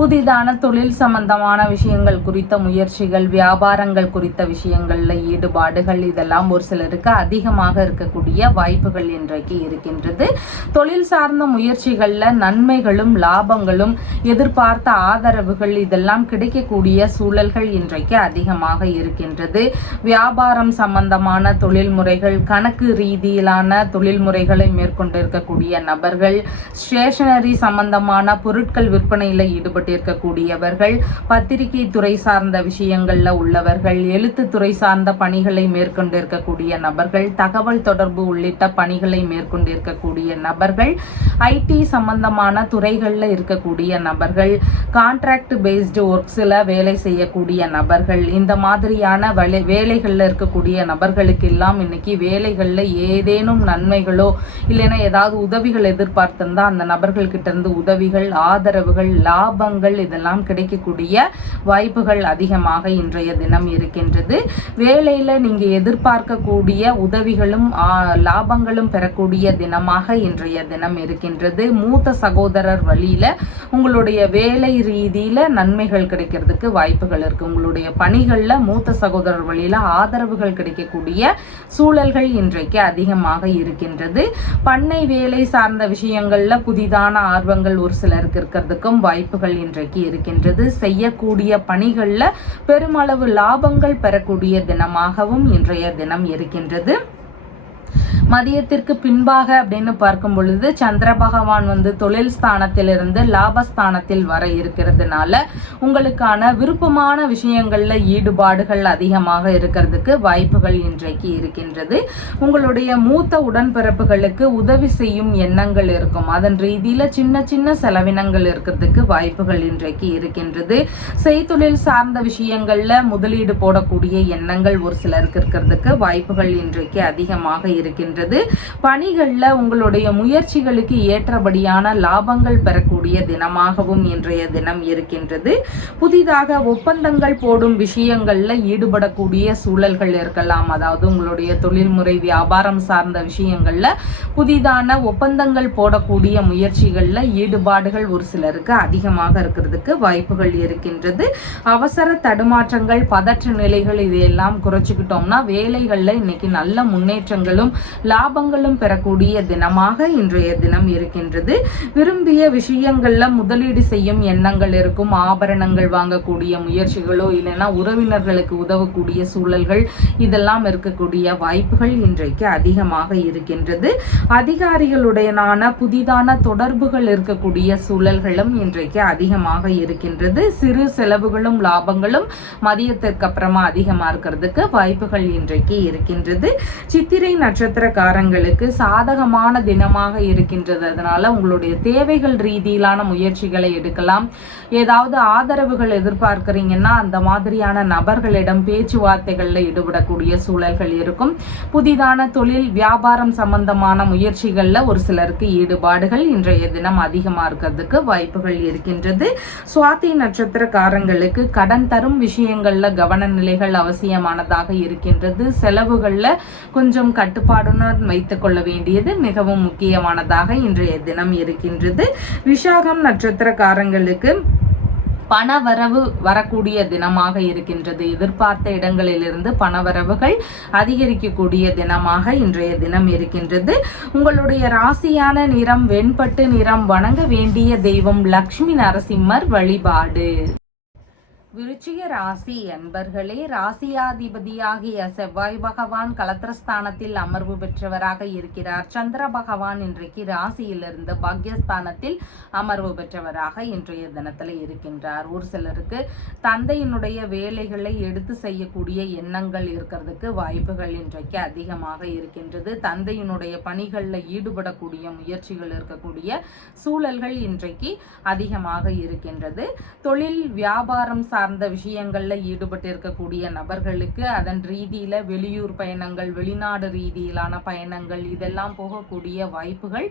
புதிதான தொழில் சம்பந்தமான விஷயங்கள் குறித்த முயற்சிகள், வியாபாரங்கள் குறித்த விஷயங்கள்ல ஈடுபாடுகள், இதெல்லாம் ஒரு சிலருக்கு அதிகமாக இருக்கக்கூடிய வாய்ப்புகள் இன்றைக்கு இருக்கின்றது. தொழில் சார்ந்த முயற்சிகள்ல நன்மைகளும் லாபங்களும், எதிர்பார்த்த ஆதரவுகள் இதெல்லாம் கிடைக்கக்கூடிய பெறக்கூடிய சூழல்கள் இன்றைக்கு அதிகமாக இருக்கின்றது. வியாபாரம் சம்பந்தமான தொழில் முறைகள், கணக்கு ரீதியிலான தொழில் முறைகளை மேற்கொண்டிருக்கக்கூடிய நபர்கள், ஸ்டேஷனரி சம்பந்தமான பொருட்கள் விற்பனையில் ஈடுபட்டிருக்கக்கூடியவர்கள், பத்திரிகை துறை சார்ந்த விஷயங்கள்ல உள்ளவர்கள், எழுத்து துறை சார்ந்த பணிகளை மேற்கொண்டிருக்கக்கூடிய நபர்கள், தகவல் தொடர்பு உள்ளிட்ட பணிகளை மேற்கொண்டிருக்கக்கூடிய நபர்கள், ஐடி சம்பந்தமான துறைகளில் இருக்கக்கூடிய நபர்கள், கான்ட்ராக்ட் பேஸ்டு ஒர்க்ஸில் வேலை செய்யக்கூடிய நபர்கள், இந்த மாதிரியான வேலைகளில் இருக்கக்கூடிய நபர்களுக்கு எல்லாம் இன்னைக்கு வேலைகளில் ஏதேனும் நன்மைகளோ இல்லைன்னா ஏதாவது உதவிகள் எதிர்பார்த்திருந்தா அந்த நபர்கள் கிட்ட இருந்து உதவிகள், ஆதரவுகள், லாபங்கள் இதெல்லாம் கிடைக்கக்கூடிய வாய்ப்புகள் அதிகமாக இன்றைய தினம் இருக்கின்றது. வேலையில நீங்க எதிர்பார்க்கக்கூடிய உதவிகளும் லாபங்களும் பெறக்கூடிய தினமாக இன்றைய தினம் இருக்கின்றது. மூத்த சகோதரர் வழியில உங்களுடைய வேலை ரீதியில நன்மைகள் கிடைக்கிறதுக்கு வாய்ப்புகள் இருக்கு. உங்களுடைய பணிகள்ல மூத்த சகோதரர் வழியில ஆதரவுகள் கிடைக்கக்கூடிய சூழல்கள் இன்றைக்கு அதிகமாக இருக்கின்றது. பண்ணை வேலை சார்ந்த விஷயங்கள்ல புதிதான ஆர்வங்கள் ஒரு சிலருக்கு இருக்கிறதுக்கும் வாய்ப்புகள் இன்றைக்கு இருக்கின்றது. செய்யக்கூடிய பணிகள்ல பெருமளவு லாபங்கள் பெறக்கூடிய தினமாகவும் இன்றைய தினம் இருக்கின்றது. மதியத்திற்கு பின்பாக அப்படின்னு பார்க்கும் பொழுது சந்திர பகவான் தொழில் ஸ்தானத்திலிருந்து லாபஸ்தானத்தில் வர இருக்கிறதுனால உங்களுக்கான விருப்பமான விஷயங்கள்ல ஈடுபாடுகள் அதிகமாக இருக்கிறதுக்கு வாய்ப்புகள் இன்றைக்கு இருக்கின்றது. உங்களுடைய மூத்த உடன்பிறப்புகளுக்கு உதவி செய்யும் எண்ணங்கள் இருக்கும். அதன் ரீதியில சின்ன சின்ன செலவினங்கள் இருக்கிறதுக்கு வாய்ப்புகள் இன்றைக்கு இருக்கின்றது. செய்தொழில் சார்ந்த விஷயங்கள்ல முதலீடு போடக்கூடிய எண்ணங்கள் ஒரு சிலருக்கு இருக்கிறதுக்கு வாய்ப்புகள் இன்றைக்கு அதிகமாக இருக்கின்றது. பணிகள்ல உங்களுடைய முயற்சிகளுக்கு ஏற்றபடியான லாபங்கள் பெறக்கூடிய தினமாகவும் இன்றைய தினம் இருக்கின்றது. புதிதாக ஒப்பந்தங்கள் போடும் விஷயங்கள்ல ஈடுபடக்கூடிய சூழல்கள் இருக்கலாம். அதாவது உங்களுடைய தொழில்முறை வியாபாரம் சார்ந்த விஷயங்கள்ல புதிதான ஒப்பந்தங்கள் போடக்கூடிய முயற்சிகள்ல ஈடுபாடுகள் ஒரு சிலருக்கு அதிகமாக இருக்கிறதுக்கு வாய்ப்புகள் இருக்கின்றது. அவசர தடுமாற்றங்கள், பதற்ற நிலைகள் இதையெல்லாம் குறைச்சிக்கிட்டோம்னா வேலைகள்ல இன்னைக்கு நல்ல முன்னேற்றங்களும் லாபங்களும் பெறக்கூடிய தினமாக இன்றைய தினம் இருக்கின்றது. விரும்பிய விஷயங்கள்ல முதலீடு செய்யும் எண்ணங்கள் இருக்கும். ஆபரணங்கள் வாங்கக்கூடிய முயற்சிகளோ இல்லைன்னா உறவினர்களுக்கு உதவக்கூடிய சூழல்கள் இதெல்லாம் இருக்கக்கூடிய வாய்ப்புகள் இன்றைக்கு அதிகமாக இருக்கின்றது. அதிகாரிகளுடனான புதிதான தொடர்புகள் இருக்கக்கூடிய சூழல்களும் இன்றைக்கு அதிகமாக இருக்கின்றது. சிறு செலவுகளும் லாபங்களும் மதியத்திற்கு அப்புறமா அதிகமா இருக்கிறதுக்கு வாய்ப்புகள் இன்றைக்கு இருக்கின்றது. சித்திரை நட்சத்திரக்காரங்களுக்கு சாதகமான தினமாக இருக்கின்றது. அதனால உங்களுடைய தேவைகள் ரீதியிலான முயற்சிகளை எடுக்கலாம். ஏதாவது ஆதரவுகள் எதிர்பார்க்கிறீங்கன்னா அந்த மாதிரியான நபர்களிடம் பேச்சுவார்த்தைகளில் ஈடுபடக்கூடிய சூழல்கள் இருக்கும். புதிதான தொழில் வியாபாரம் சம்பந்தமான முயற்சிகள்ல ஒரு சிலருக்கு ஈடுபாடுகள் இன்றைய தினம் அதிகமா இருக்கிறதுக்கு வாய்ப்புகள் இருக்கின்றது. சுவாதி நட்சத்திரக்காரங்களுக்கு கடன் தரும் விஷயங்கள்ல கவன நிலைகள் அவசியமானதாக இருக்கின்றது. செலவுகள்ல கொஞ்சம் கட்டுப்பாடுடன் வைத்துக் கொள்ள வேண்டியது மிகவும் முக்கியமானதாக இன்றைய தினம் இருக்கின்றது. விஷாகம் நட்சத்திரக்காரங்களுக்கு பணவரவு வரக்கூடிய தினமாக இருக்கின்றது. எதிர்பார்த்த இடங்களிலிருந்து பணவரவுகள் அதிகரிக்கக்கூடிய தினமாக இன்றைய தினம் இருக்கின்றது. உங்களுடைய ராசியான நிறம் வெண்பட்டு நிறம். வணங்க வேண்டிய தெய்வம் லக்ஷ்மி நரசிம்மர் வழிபாடு. விருச்சிக ராசி அன்பர்களே, ராசியாதிபதியாகிய செவ்வாய் பகவான் கலத்திரஸ்தானத்தில் அமர்வு பெற்றவராக இருக்கிறார். சந்திர பகவான் இன்றைக்கு ராசியிலிருந்து பாக்யஸ்தானத்தில் அமர்வு பெற்றவராக இன்றைய தினத்தில் இருக்கின்றார். ஒரு சிலருக்கு தந்தையினுடைய வேலைகளை எடுத்து செய்யக்கூடிய எண்ணங்கள் இருக்கிறதுக்கு வாய்ப்புகள் இன்றைக்கு அதிகமாக இருக்கின்றது. தந்தையினுடைய பணிகளில் ஈடுபடக்கூடிய முயற்சிகள் இருக்கக்கூடிய சூழல்கள் இன்றைக்கு அதிகமாக இருக்கின்றது. தொழில் வியாபாரம் சார்ந்த விஷயங்கள்ல ஈடுபட்டு இருக்கக்கூடிய நபர்களுக்கு அதன் ரீதியில வெளியூர் பயணங்கள், வெளிநாடு ரீதியிலான பயணங்கள் இதெல்லாம் போகக்கூடிய வாய்ப்புகள்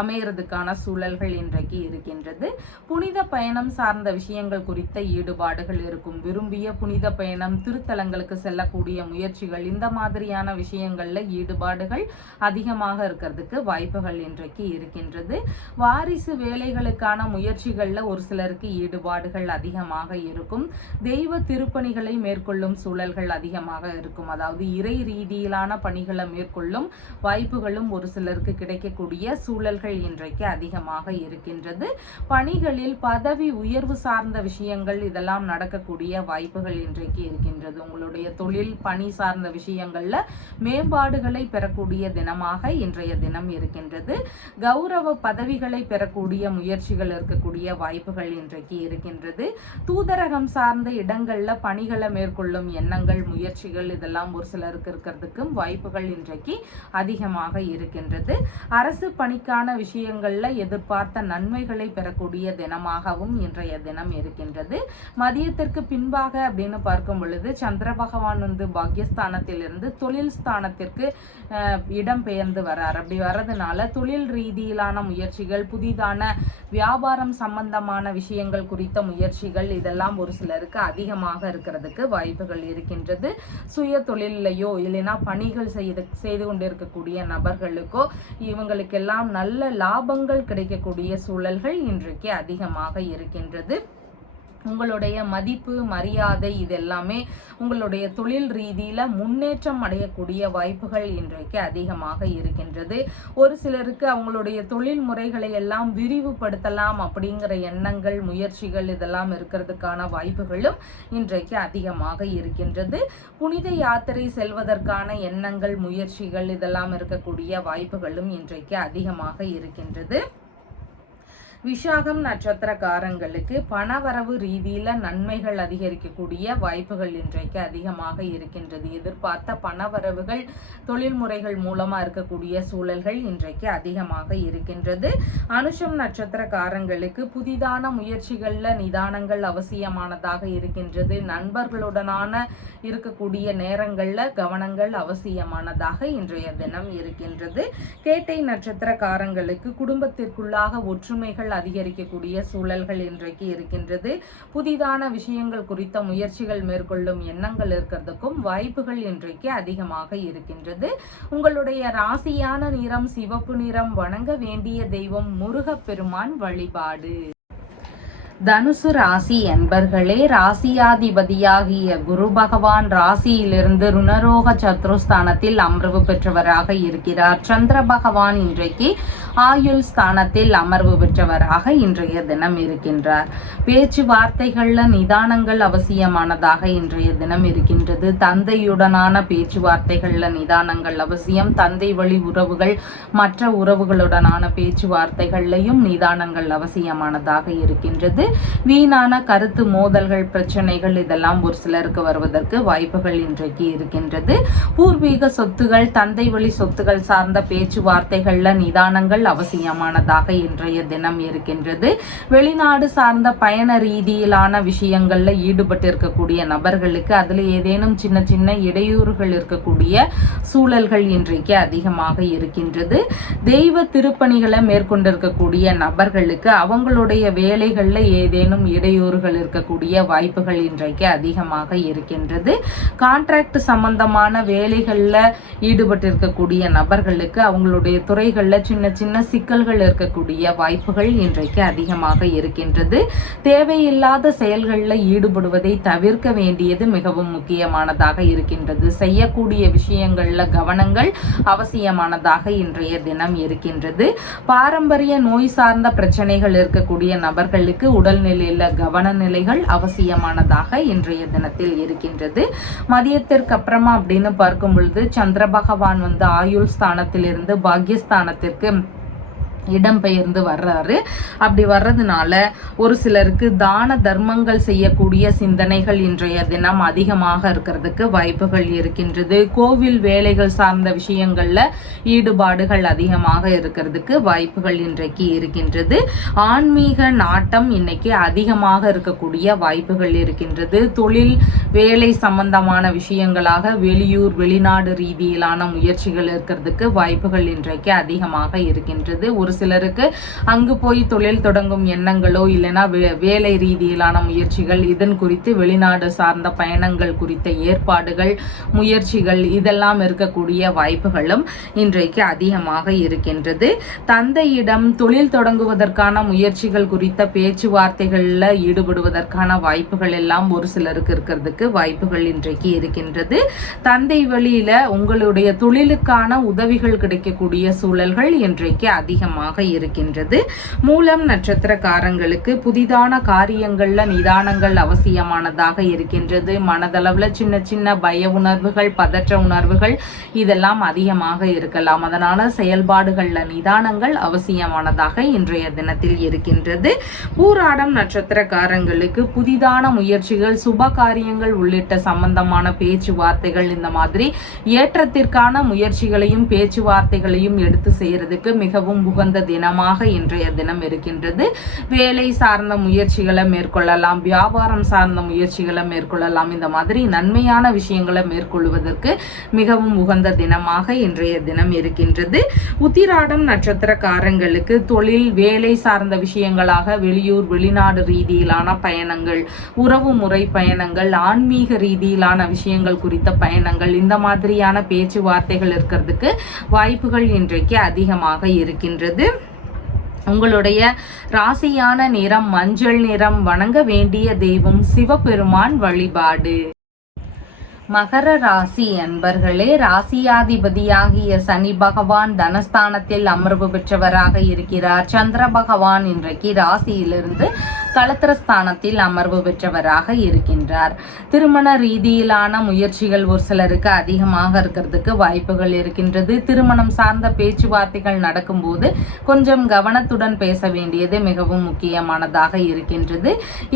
அமையறதுக்கான சூழல்கள் இன்றைக்கு இருக்கின்றது. புனித பயணம் சார்ந்த விஷயங்கள் குறித்த ஈடுபாடுகள் இருக்கும். விரும்பிய புனித பயணம், திருத்தலங்களுக்கு செல்லக்கூடிய முயற்சிகள், இந்த மாதிரியான விஷயங்கள்ல ஈடுபாடுகள் அதிகமாக இருக்கிறதுக்கு வாய்ப்புகள் இன்றைக்கு இருக்கின்றது. வாரிசு வேலைகளுக்கான முயற்சிகள்ல ஒரு சிலருக்கு ஈடுபாடுகள் அதிகமாக இருக்கும். தெய்வ திருப்பணிகளை மேற்கொள்ளும் சூழல்கள் அதிகமாக இருக்கும். அதாவது இறை ரீதியிலான பணிகளை மேற்கொள்ளும் வாய்ப்புகளும் ஒரு சிலருக்கு கிடைக்கக்கூடிய சூழல்கள் இன்றைக்கு அதிகமாக இருக்கின்றது. பணிகளில் பதவி உயர்வு சார்ந்த விஷயங்கள் இதெல்லாம் நடக்கக்கூடிய வாய்ப்புகள் இன்றைக்கு இருக்கின்றது. உங்களுடைய தொழில் பணி சார்ந்த விஷயங்கள்ல மேம்பாடுகளை பெறக்கூடிய தினமாக இன்றைய தினம் இருக்கின்றது. கௌரவ பதவிகளை பெறக்கூடிய முயற்சிகள் இருக்கக்கூடிய வாய்ப்புகள் இன்றைக்கு இருக்கின்றது. தூதரகம் சார்ந்த இடங்கள்ல பணிகளை மேற்கொள்ளும் எண்ணங்கள் முயற்சிகள் இதெல்லாம் ஒரு சிலருக்கு இருக்கிறதுக்கும் வாய்ப்புகள் இன்றைக்கு அதிகமாக இருக்கின்றது. அரசு பணிக்கான விஷயங்கள்ல எதிர்பார்த்த நன்மைகளை பெறக்கூடிய தினமாகவும் இன்றைய தினம் இருக்கின்றது. மதியத்திற்கு பின்பாக அப்படின்னு பார்க்கும் பொழுது சந்திர பகவான் பாக்யஸ்தானத்திலிருந்து தொழில் ஸ்தானத்திற்கு இடம் பெயர்ந்து வரார். அப்படி வர்றதுனால தொழில் ரீதியிலான முயற்சிகள், புதிதான வியாபாரம் சம்பந்தமான விஷயங்கள் குறித்த முயற்சிகள் இதெல்லாம் ஒரு சிலருக்கு அதிகமாக இருக்கிறதுக்கு வாய்ப்புகள் இருக்கின்றது. சுய தொழிலையோ இல்லைன்னா பணிகள் செய்து கொண்டிருக்கக்கூடிய நபர்களுக்கோ இவங்களுக்கெல்லாம் நல்ல லாபங்கள் கிடைக்கக்கூடிய சூழல்கள் இன்றைக்கு அதிகமாக இருக்கின்றது. உங்களுடைய மதிப்பு மரியாதை இதெல்லாமே உங்களுடைய தொழில் ரீதியில முன்னேற்றம் அடையக்கூடிய வாய்ப்புகள் இன்றைக்கு அதிகமாக இருக்கின்றது. ஒரு சிலருக்கு அவங்களுடைய தொழில் முறைகளை எல்லாம் விரிவுபடுத்தலாம் அப்படிங்கிற எண்ணங்கள் முயற்சிகள் இதெல்லாம் இருக்கிறதுக்கான வாய்ப்புகளும் இன்றைக்கு அதிகமாக இருக்கின்றது. புனித யாத்திரை செல்வதற்கான எண்ணங்கள் முயற்சிகள் இதெல்லாம் இருக்கக்கூடிய வாய்ப்புகளும் இன்றைக்கு அதிகமாக இருக்கின்றது. விஷாகம் நட்சத்திரக்காரங்களுக்கு பணவரவு ரீதியில நன்மைகள் அதிகரிக்கக்கூடிய வாய்ப்புகள் இன்றைக்கு அதிகமாக இருக்கின்றது. எதிர்பார்த்த பணவரவுகள் தொழில் முறைகள் மூலமா இருக்கக்கூடிய சூழல்கள் இன்றைக்கு அதிகமாக இருக்கின்றது. அனுஷம் நட்சத்திரக்காரங்களுக்கு புதிதான முயற்சிகள்ல நிதானங்கள் அவசியமானதாக இருக்கின்றது. நண்பர்களுடனான இருக்கக்கூடிய நேரங்கள்ல கவனங்கள் அவசியமானதாக இன்றைய தினம் இருக்கின்றது. கேட்டை நட்சத்திரக்காரங்களுக்கு குடும்பத்திற்குள்ளாக ஒற்றுமைகள் அதிகரிக்கக்கூடிய சூழல்கள் இன்றைக்கு இருக்கின்றது. புதிதான விஷயங்கள் குறித்த முயற்சிகள் மேற்கொள்ளும் எண்ணங்கள் இருக்கிறதுக்கும் வாய்ப்புகள் இன்றைக்கு அதிகமாக இருக்கின்றது. உங்களுடைய ராசியான நிறம் சிவப்பு நிறம். வணங்க வேண்டிய தெய்வம் முருகப்பெருமான் வழிபாடு. தனுசு ராசி என்பர்களே, ராசியாதிபதியாகிய குரு பகவான் ராசியிலிருந்து ருணரோக சத்ருஸ்தானத்தில் அமர்வு பெற்றவராக இருக்கிறார். சந்திர பகவான் இன்றைக்கு ஆயுள் ஸ்தானத்தில் அமர்வு பெற்றவராக இன்றைய தினம் இருக்கின்றார். பேச்சுவார்த்தைகள்ல நிதானங்கள் அவசியமானதாக இன்றைய தினம் இருக்கின்றது. தந்தையுடனான பேச்சுவார்த்தைகள்ல நிதானங்கள் அவசியம். தந்தை வழி உறவுகள் மற்ற உறவுகளுடனான பேச்சுவார்த்தைகள்லையும் நிதானங்கள் அவசியமானதாக இருக்கின்றது. வீணான கருத்து மோதல்கள் பிரச்சனைகள் இதெல்லாம் ஒரு சிலருக்கு வருவதற்கு வாய்ப்புகள் இன்றைக்கு இருக்கின்றது. பூர்வீக சொத்துகள் தந்தை வழி சொத்துகள் சார்ந்த பேச்சுவார்த்தைகள்ல நிதானங்கள் அவசியமானதாக இன்றைய தினம் இருக்கின்றது. வெளிநாடு சார்ந்த பயண ரீதியிலான விஷயங்கள்ல ஈடுபட்டு இருக்கக்கூடிய நபர்களுக்கு அதுல ஏதேனும் சின்ன சின்ன இடையூறுகள் இருக்கக்கூடிய சூழல்கள் இன்றைக்கு அதிகமாக இருக்கின்றது. தெய்வ திருப்பணிகளை மேற்கொண்டிருக்கக்கூடிய நபர்களுக்கு அவங்களுடைய வேலைகள்ல ஏதேனும் இடையூறுகள் இருக்கக்கூடிய வாய்ப்புகள் இன்றைக்கு அதிகமாக இருக்கின்றது. கான்ட்ராக்ட் சம்பந்தமான வேலைகள்ல ஈடுபட்டு இருக்கக்கூடிய நபர்களுக்கு அவங்களுடைய துறைகள்ல சின்ன சின்ன சிக்கல்கள் இருக்கக்கூடிய வாய்ப்புகள் இன்றைக்கு அதிகமாக இருக்கின்றது. தேவையில்லாத செயல்களில் ஈடுபடுவதை தவிர்க்க வேண்டியது மிகவும் முக்கியமானதாக இருக்கின்றது. செய்யக்கூடிய விஷயங்கள்ல கவனங்கள் அவசியமானதாக இன்றைய தினம் இருக்கின்றது. பாரம்பரிய நோய் சார்ந்த பிரச்சனைகள் இருக்கக்கூடிய நபர்களுக்கு உடல்நிலையில கவனநிலைகள் அவசியமானதாக இன்றைய தினத்தில் இருக்கின்றது. மதியத்திற்கு அப்புறமா அப்படின்னு பார்க்கும் பொழுது சந்திர பகவான் ஆயுள் ஸ்தானத்திலிருந்து பாக்யஸ்தானத்திற்கு இடம்பெயர்ந்து வர்றாரு. அப்படி வர்றதுனால ஒரு சிலருக்கு தான தர்மங்கள் செய்யக்கூடிய சிந்தனைகள் இன்றைய தினம் அதிகமாக இருக்கிறதுக்கு வாய்ப்புகள் இருக்கின்றது. கோவில் வேலைகள் சார்ந்த விஷயங்கள்ல ஈடுபாடுகள் அதிகமாக இருக்கிறதுக்கு வாய்ப்புகள் இன்றைக்கு இருக்கின்றது. ஆன்மீக நாட்டம் இன்னைக்கு அதிகமாக இருக்கக்கூடிய வாய்ப்புகள் இருக்கின்றது. தொழில் வேலை சம்பந்தமான விஷயங்களாக வெளியூர் வெளிநாடு ரீதியிலான முயற்சிகள் இருக்கிறதுக்கு வாய்ப்புகள் இன்றைக்கு அதிகமாக இருக்கின்றது. ஒரு ஒரு சிலருக்கு அங்கு போய் தொழில் தொடங்கும் எண்ணங்களோ இல்லைன்னா வேலை ரீதியிலான முயற்சிகள், இதன் குறித்து வெளிநாடு சார்ந்த பயணங்கள் குறித்த ஏற்பாடுகள், முயற்சிகள் இதெல்லாம் இருக்கக்கூடிய வாய்ப்புகளும் இன்றைக்கு அதிகமாக இருக்கின்றது. தந்தையிடம் தொழில் தொடங்குவதற்கான முயற்சிகள் குறித்த பேச்சுவார்த்தைகளில் ஈடுபடுவதற்கான வாய்ப்புகள் எல்லாம் ஒரு சிலருக்கு இருக்கிறதுக்கு வாய்ப்புகள் இன்றைக்கு இருக்கின்றது. தந்தை வழியில உங்களுடைய தொழிலுக்கான உதவிகள் கிடைக்கக்கூடிய சூழல்கள் இன்றைக்கு அதிகமாக இருக்கின்றது. மூலம் நட்சத்திரக்காரங்களுக்கு புதிதான காரியங்கள்ல நிதானங்கள் அவசியமானதாக இருக்கின்றது. மனதளவுல சின்ன சின்ன பய உணர்வுகள், பதற்ற உணர்வுகள் இதெல்லாம் அதிகமாக இருக்கலாம். அதனால செயல்பாடுகள்ல நிதானங்கள் அவசியமானதாக இன்றைய தினத்தில் இருக்கின்றது. பூராடம் நட்சத்திரக்காரங்களுக்கு புதிதான முயற்சிகள், சுப காரியங்கள் உள்ளிட்ட சம்பந்தமான பேச்சுவார்த்தைகள், இந்த மாதிரி ஏற்றத்திற்கான முயற்சிகளையும் பேச்சுவார்த்தைகளையும் எடுத்து செய்யறதுக்கு மிகவும் உகந்த தினமாக இன்றைய தினம் இருக்கின்றது. வேலை சார்ந்த முயற்சிகளை மேற்கொள்ளலாம், வியாபாரம் சார்ந்த முயற்சிகளை மேற்கொள்ளலாம். இந்த மாதிரி நன்மையான விஷயங்களை மேற்கொள்வதற்கு மிகவும் உகந்த தினமாக இன்றைய தினம் இருக்கின்றது. உத்திராடம் நட்சத்திரக்காரங்களுக்கு தொழில், வேலை சார்ந்த விஷயங்களாக வெளியூர், வெளிநாடு ரீதியிலான பயணங்கள், உறவு முறை பயணங்கள், ஆன்மீக ரீதியிலான விஷயங்கள் குறித்த பயணங்கள், இந்த மாதிரியான பேச்சுவார்த்தைகள் இருக்கிறதுக்கு வாய்ப்புகள் இன்றைக்கு அதிகமாக இருக்கின்றது. உங்களுடைய ராசியான நிறம் மஞ்சள் நிறம். வணங்க வேண்டிய தெய்வம் சிவபெருமான் வழிபாடு. மகர ராசி அன்பர்களே, ராசியாதிபதியாகிய சனி பகவான் தனஸ்தானத்தில் அமர்வு பெற்றவராக இருக்கிறார். சந்திர பகவான் இன்றைக்கு ராசியிலிருந்து களத்திரஸ்தானத்தில் அமர்வு பெற்றவராக இருக்கின்றார். திருமண ரீதியிலான முயற்சிகள் ஒரு சிலருக்கு அதிகமாக இருக்கிறதுக்கு வாய்ப்புகள் இருக்கின்றது. திருமணம் சார்ந்த பேச்சுவார்த்தைகள் நடக்கும்போது கொஞ்சம் கவனத்துடன் பேச வேண்டியது மிகவும் முக்கியமானதாக இருக்கின்றது.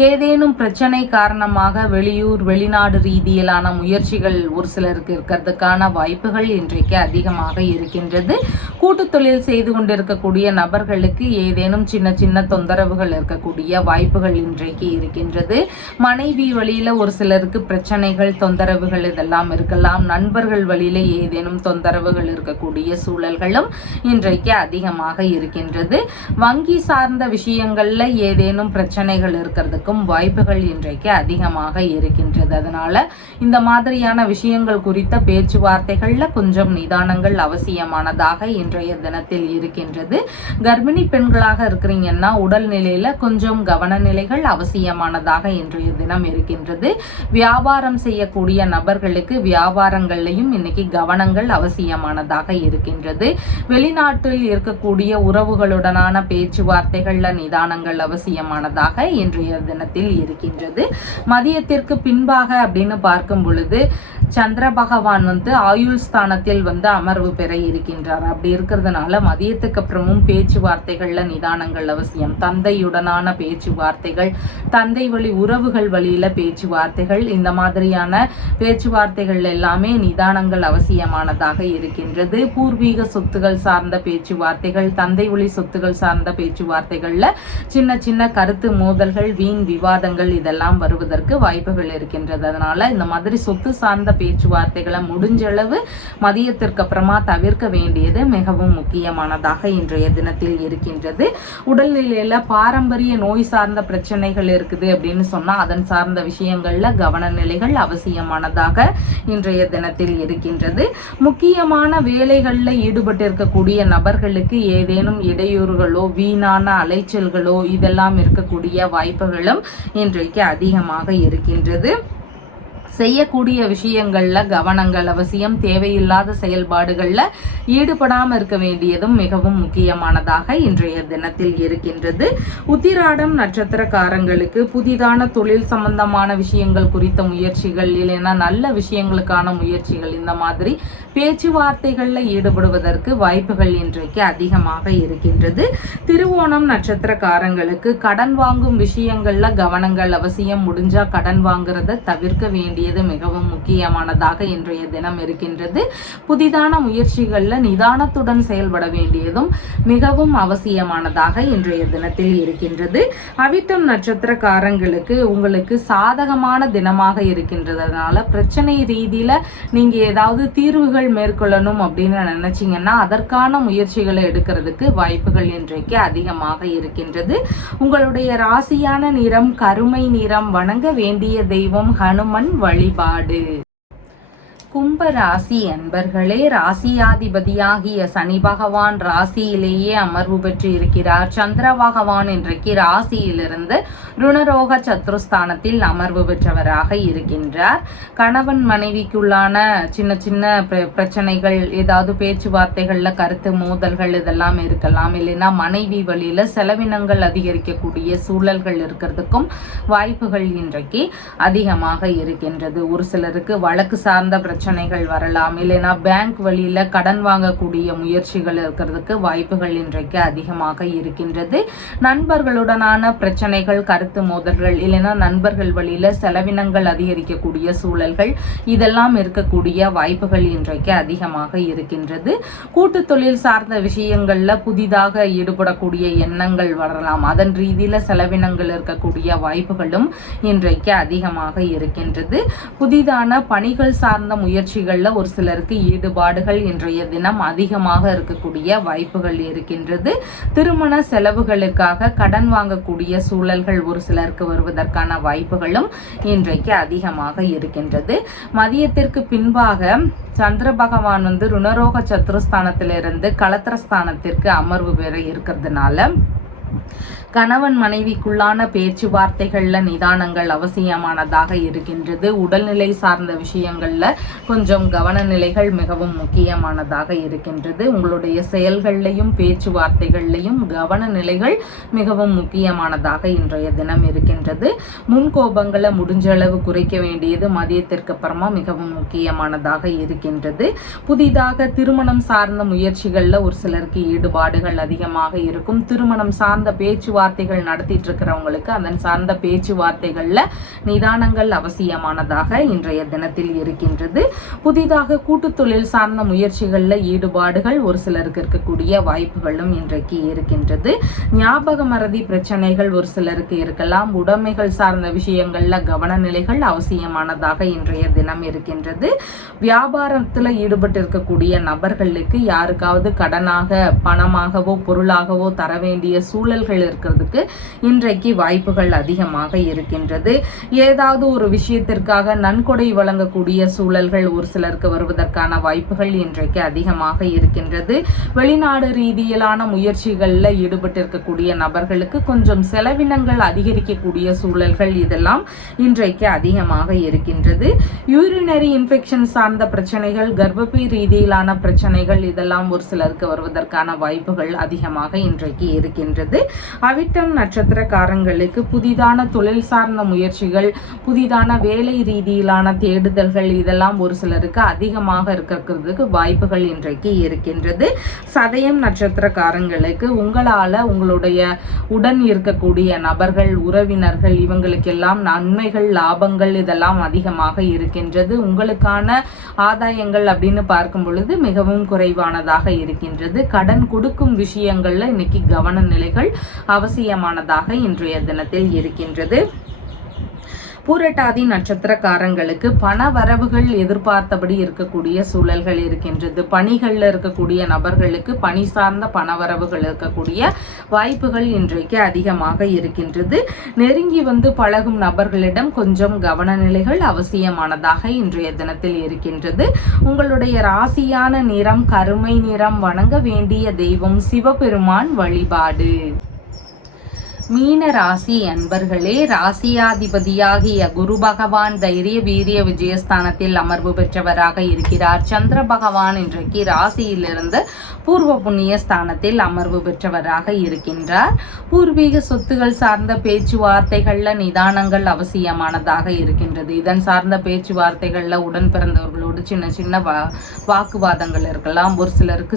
ஏதேனும் பிரச்சனை காரணமாக வெளியூர், வெளிநாடு ரீதியிலான முயற்சிகள் ஒரு சிலருக்கு இருக்கிறதுக்கான வாய்ப்புகள் இன்றைக்கு அதிகமாக இருக்கின்றது. கூட்டு தொழில் செய்து கொண்டிருக்கக்கூடிய நபர்களுக்கு ஏதேனும் சின்ன சின்ன தொந்தரவுகள் இருக்கக்கூடிய வாய்ப்புகள் இன்றைக்கு இருக்கின்றது. மனைவி வழியில ஒரு சிலருக்கு பிரச்சனைகள், தொந்தரவுகள் இதெல்லாம் இருக்கலாம். நண்பர்கள் வழியில ஏதேனும் தொந்தரவுகள் இருக்கக்கூடிய சூழல்களும் இன்றைக்கு அதிகமாக இருக்கின்றது. வங்கி சார்ந்த விஷயங்கள்ல ஏதேனும் பிரச்சனைகள் இருக்கிறதுக்கும் வாய்ப்புகள் இன்றைக்கு அதிகமாக இருக்கின்றது. அதனால இந்த மாதிரியான விஷயங்கள் குறித்த பேச்சுவார்த்தைகள்ல கொஞ்சம் நிதானங்கள் அவசியமானதாக இன்றைய தினத்தில் இருக்கின்றது. கர்ப்பிணி பெண்களாக இருக்கிறீங்கன்னா உடல்நிலையில கொஞ்சம் கவனநிலைகள் அவசியமானதாக இன்றைய தினம் இருக்கின்றது. வியாபாரம் செய்யக்கூடிய நபர்களுக்கு வியாபாரங்கள்லையும் இன்னைக்கு கவனங்கள் அவசியமானதாக இருக்கின்றது. வெளிநாட்டில் இருக்கக்கூடிய உறவுகளுடனான பேச்சுவார்த்தைகள்ல நிதானங்கள் அவசியமானதாக இன்றைய தினத்தில் இருக்கின்றது. மதியத்திற்கு பின்பாக அப்படின்னு பார்க்கும் பொழுது சந்திர பகவான் ஆயுள் ஸ்தானத்தில் அமர்வு பெற இருக்கின்றார். அப்படி இருக்கிறதுனால மதியத்துக்கு அப்புறமும் பேச்சுவார்த்தைகள்ல நிதானங்கள் அவசியம். தந்தையுடனான பேச்சுவார்த்தைகள், தந்தை வழி உறவுகள் வழியில பேச்சுவார்த்தைகள், இந்த மாதிரியான பேச்சுவார்த்தைகள் எல்லாமே நிதானங்கள் அவசியமானதாக இருக்கின்றது. பூர்வீக சொத்துகள் சார்ந்த பேச்சுவார்த்தைகள், தந்தை வழி சொத்துகள் சார்ந்த பேச்சுவார்த்தைகள்ல சின்ன சின்ன கருத்து மோதல்கள், வீண் விவாதங்கள் இதெல்லாம் வருவதற்கு வாய்ப்புகள் இருக்கின்றது. அதனால இந்த மாதிரி சொத்து சார்ந்த பேச்சுவார்த்தைகளை முடிஞ்ச அளவு மதியத்திற்கு அப்புறமா தவிர்க்க வேண்டியது மிகவும் முக்கியமானதாக இன்றைய தினத்தில் இருக்கின்றது. உடல்நிலையில பாரம்பரிய நோய் சார்ந்த பிரச்சனைகள் இருக்குது அப்படின்னு சொன்னா அதன் சார்ந்த விஷயங்கள்ல கவனநிலைகள் அவசியமானதாக இன்றைய தினத்தில் இருக்கின்றது. முக்கியமான வேலைகள்ல ஈடுபட்டு இருக்கக்கூடிய நபர்களுக்கு ஏதேனும் இடையூறுகளோ, வீணான அலைச்சல்களோ இதெல்லாம் இருக்கக்கூடிய வாய்ப்புகளும் இன்றைக்கு அதிகமாக இருக்கின்றது. செய்யக்கூடிய விஷயங்கள்ல கவனங்கள் அவசியம். தேவையில்லாத செயல்பாடுகள்ல ஈடுபடாம இருக்க வேண்டியதும் மிகவும் முக்கியமானதாக இன்றைய தினத்தில் இருக்கின்றது. உத்திராடம் நட்சத்திரக்காரங்களுக்கு புதிதான தொழில் சம்பந்தமான விஷயங்கள் குறித்த முயற்சிகள், இல்லைன்னா நல்ல விஷயங்களுக்கான முயற்சிகள், இந்த மாதிரி பேச்சுவார்த்தைகள்ல ஈடுபடுவதற்கு வாய்ப்புகள் இன்றைக்கு அதிகமாக இருக்கின்றது. திருவோணம் நட்சத்திரக்காரங்களுக்கு கடன் வாங்கும் விஷயங்கள்ல கவனங்கள் அவசியம். முடிஞ்சா கடன் வாங்குறத தவிர்க்க வேண்டிய வேண்டியது மிகவும் முக்கியமானதாக இன்றைய தினம் இருக்கின்றது. புதிதான முயற்சிகளில் நிதானத்துடன் செயல்பட வேண்டியதும் மிகவும் அவசியமானதாக இன்றைய தினத்தில் இருக்கின்றது. அவிட்டம் நட்சத்திரக்காரங்களுக்கு உங்களுக்கு சாதகமான தினமாக இருக்கின்றதுனால பிரச்சனை ரீதியில நீங்க ஏதாவது தீர்வுகள் மேற்கொள்ளணும் அப்படின்னு நினைச்சீங்கன்னா அதற்கான முயற்சிகளை எடுக்கிறதுக்கு வாய்ப்புகள் இன்றைக்கு அதிகமாக இருக்கின்றது. உங்களுடைய ராசியான நிறம் கருமை நிறம். வணங்க வேண்டிய தெய்வம் ஹனுமன் வழிபாடு. கும்ப ராசி அன்பர்களே, ராசியாதிபதியாகிய சனி பகவான் ராசியிலேயே அமர்வு பெற்று இருக்கிறார். சந்திர பகவான் இன்றைக்கு ராசியிலிருந்து ருணரோக சத்ருஸ்தானத்தில் அமர்வு பெற்றவராக இருக்கின்றார். கணவன் மனைவிக்குள்ளான சின்ன சின்ன பிரச்சனைகள், ஏதாவது பேச்சுவார்த்தைகள்ல கருத்து மோதல்கள் இதெல்லாம் இருக்கலாம். இல்லைன்னா மனைவி வழியில செலவினங்கள் அதிகரிக்கக்கூடிய சூழல்கள் இருக்கிறதுக்கும் வாய்ப்புகள் இன்றைக்கு அதிகமாக இருக்கின்றது. ஒரு சிலருக்கு வழக்கு சார்ந்த பிரச்சனைகள் வரலாம். இல்லைன்னா பேங்க் வழியில கடன் வாங்கக்கூடிய முயற்சிகள் இருக்கிறதுக்கு வாய்ப்புகள் இன்றைக்கு அதிகமாக இருக்கின்றது. நண்பர்களுடனான பிரச்சனைகள், கருத்து மோதல்கள், இல்லைன்னா நண்பர்கள் வழியில செலவினங்கள் அதிகரிக்கக்கூடிய சூழல்கள் இதெல்லாம் இருக்கக்கூடிய வாய்ப்புகள் இன்றைக்கு அதிகமாக இருக்கின்றது. கூட்டு தொழில் சார்ந்த விஷயங்கள்ல புதிதாக ஈடுபடக்கூடிய எண்ணங்கள் வரலாம். அதன் ரீதியில செலவினங்கள் இருக்கக்கூடிய வாய்ப்புகளும் இன்றைக்கு அதிகமாக இருக்கின்றது. புதிதான பணிகள் சார்ந்த முயற்சிகள்ல ஒரு சிலருக்கு ஈடுபாடுகள் இன்றைய தினம் அதிகமாக இருக்கக்கூடிய வாய்ப்புகள் இருக்கின்றது. திருமண செலவுகளுக்காக கடன் வாங்கக்கூடிய சூழல்கள் ஒரு சிலருக்கு வருவதற்கான வாய்ப்புகளும் இன்றைக்கு அதிகமாக இருக்கின்றது. மதியத்திற்கு பின்பாக சந்திர பகவான் ருணரோக சத்ருஸ்தானத்திலிருந்து களத்திரஸ்தானத்திற்கு அமர்வு பெற இருக்கிறதுனால கணவன் மனைவிக்குள்ளான பேச்சுவார்த்தைகள்ல நிதானங்கள் அவசியமானதாக இருக்கின்றது. உடல்நிலை சார்ந்த விஷயங்கள்ல கொஞ்சம் கவன நிலைகள் மிகவும் முக்கியமானதாக இருக்கின்றது. உங்களுடைய செயல்கள்லையும் பேச்சுவார்த்தைகள்லையும் கவன நிலைகள் மிகவும் முக்கியமானதாக இன்றைய தினம் இருக்கின்றது. முன்கோபங்களை முடிஞ்ச அளவு குறைக்க வேண்டியது மதியத்திற்கு அப்புறமா மிகவும் முக்கியமானதாக இருக்கின்றது. புதிதாக திருமணம் சார்ந்த முயற்சிகள்ல ஒரு சிலருக்கு ஈடுபாடுகள் அதிகமாக இருக்கும். திருமணம் சார்ந்த பேச்சுவார்த்தைகள் நடத்திட்டு இருக்கிறவங்களுக்கு அதன் சார்ந்த பேச்சுவார்த்தைகள்ல நிதானங்கள் அவசியமானதாக இன்றைய தினத்தில் இருக்கின்றது. புதிதாக கூட்டு தொழில் சார்ந்த முயற்சிகள்ல ஈடுபாடுகள் ஒரு சிலருக்கு இருக்கக்கூடிய வாய்ப்புகளும் இன்றைக்கு இருக்கின்றது. ஞாபக மறதி பிரச்சனைகள் ஒரு சிலருக்கு இருக்கலாம். உடைமைகள் சார்ந்த விஷயங்கள்ல கவன நிலைகள் அவசியமானதாக இன்றைய தினம் இருக்கின்றது. வியாபாரத்துல ஈடுபட்டு இருக்கக்கூடிய நபர்களுக்கு யாருக்காவது கடனாக பணமாகவோ பொருளாகவோ தர வேண்டிய சூழல்கள் இருக்கிறதுக்கு இன்றைக்கு வாய்ப்புகள் அதிகமாக இருக்கின்றது. ஏதாவது ஒரு விஷயத்திற்காக நன்கொடை வழங்கக்கூடிய சூழல்கள் ஒரு சிலருக்கு வருவதற்கான வாய்ப்புகள் இன்றைக்கு அதிகமாக இருக்கின்றது. வெளிநாடு ரீதியிலான முயற்சிகள்ல ஈடுபட்டு இருக்கக்கூடிய நபர்களுக்கு கொஞ்சம் செலவினங்கள் அதிகரிக்கக்கூடிய சூழல்கள் இதெல்லாம் இன்றைக்கு அதிகமாக இருக்கின்றது. யூரினரி இன்ஃபெக்ஷன் சார்ந்த பிரச்சனைகள், கர்ப்பப்பை ரீதியிலான பிரச்சனைகள் இதெல்லாம் ஒரு சிலருக்கு வருவதற்கான வாய்ப்புகள் அதிகமாக இன்றைக்கு இருக்கின்றது. அவிட்டம் நட்சத்திரக்காரங்களுக்கு புதிதான தொழில் சார்ந்த முயற்சிகள், புதிதான வேலை ரீதியிலான தேடுதல்கள் இதெல்லாம் ஒரு சிலருக்கு அதிகமாக இருக்கிறதுக்கு வாய்ப்புகள் இன்றைக்கு இருக்கின்றது. சதயம் நட்சத்திரக்காரங்களுக்கு உங்களால உங்களுடைய உடன் இருக்கக்கூடிய நபர்கள், உறவினர்கள் இவங்களுக்கெல்லாம் நன்மைகள், லாபங்கள் இதெல்லாம் அதிகமாக இருக்கின்றது. உங்களுக்கான ஆதாயங்கள் அப்படின்னு பார்க்கும் பொழுது மிகவும் குறைவானதாக இருக்கின்றது. கடன் கொடுக்கும் விஷயங்கள்ல இன்னைக்கு கவன நிலைகள் அவசியமானதாக இன்றைய தினத்தில் இருக்கின்றது. பூரட்டாதி நட்சத்திரக்காரங்களுக்கு பண வரவுகள் எதிர்பார்த்தபடி இருக்கக்கூடிய சூழல்கள் இருக்கின்றது. பணிகள்ல இருக்கக்கூடிய நபர்களுக்கு பணி சார்ந்த பண வரவுகள் இருக்கக்கூடிய வாய்ப்புகள் இன்றைக்கு அதிகமாக இருக்கின்றது. நெருங்கி பழகும் நபர்களிடம் கொஞ்சம் கவனநிலைகள் அவசியமானதாக இன்றைய தினத்தில் இருக்கின்றது. உங்களுடைய ராசியான நிறம் கருமை நிறம். வணங்க வேண்டிய தெய்வம் சிவபெருமான் வழிபாடு. மீன ராசி அன்பர்களே, ராசியாதிபதியாகிய குரு பகவான் தைரிய வீரிய விஜயஸ்தானத்தில் அமர்வு பெற்றவராக இருக்கிறார். சந்திர பகவான் இன்றைக்கு ராசியிலிருந்து பூர்வ புண்ணிய ஸ்தானத்தில் அமர்வு பெற்றவராக இருக்கின்றார். பூர்வீக சொத்துகள் சார்ந்த பேச்சுவார்த்தைகள்ல நிதானங்கள் அவசியமானதாக இருக்கின்றது. இதன் சார்ந்த பேச்சுவார்த்தைகள்ல உடன் பிறந்தவர்களோடு கணவரோடு சின்ன சின்ன வாக்குவாதங்கள் இருக்கலாம். ஒரு சிலருக்கு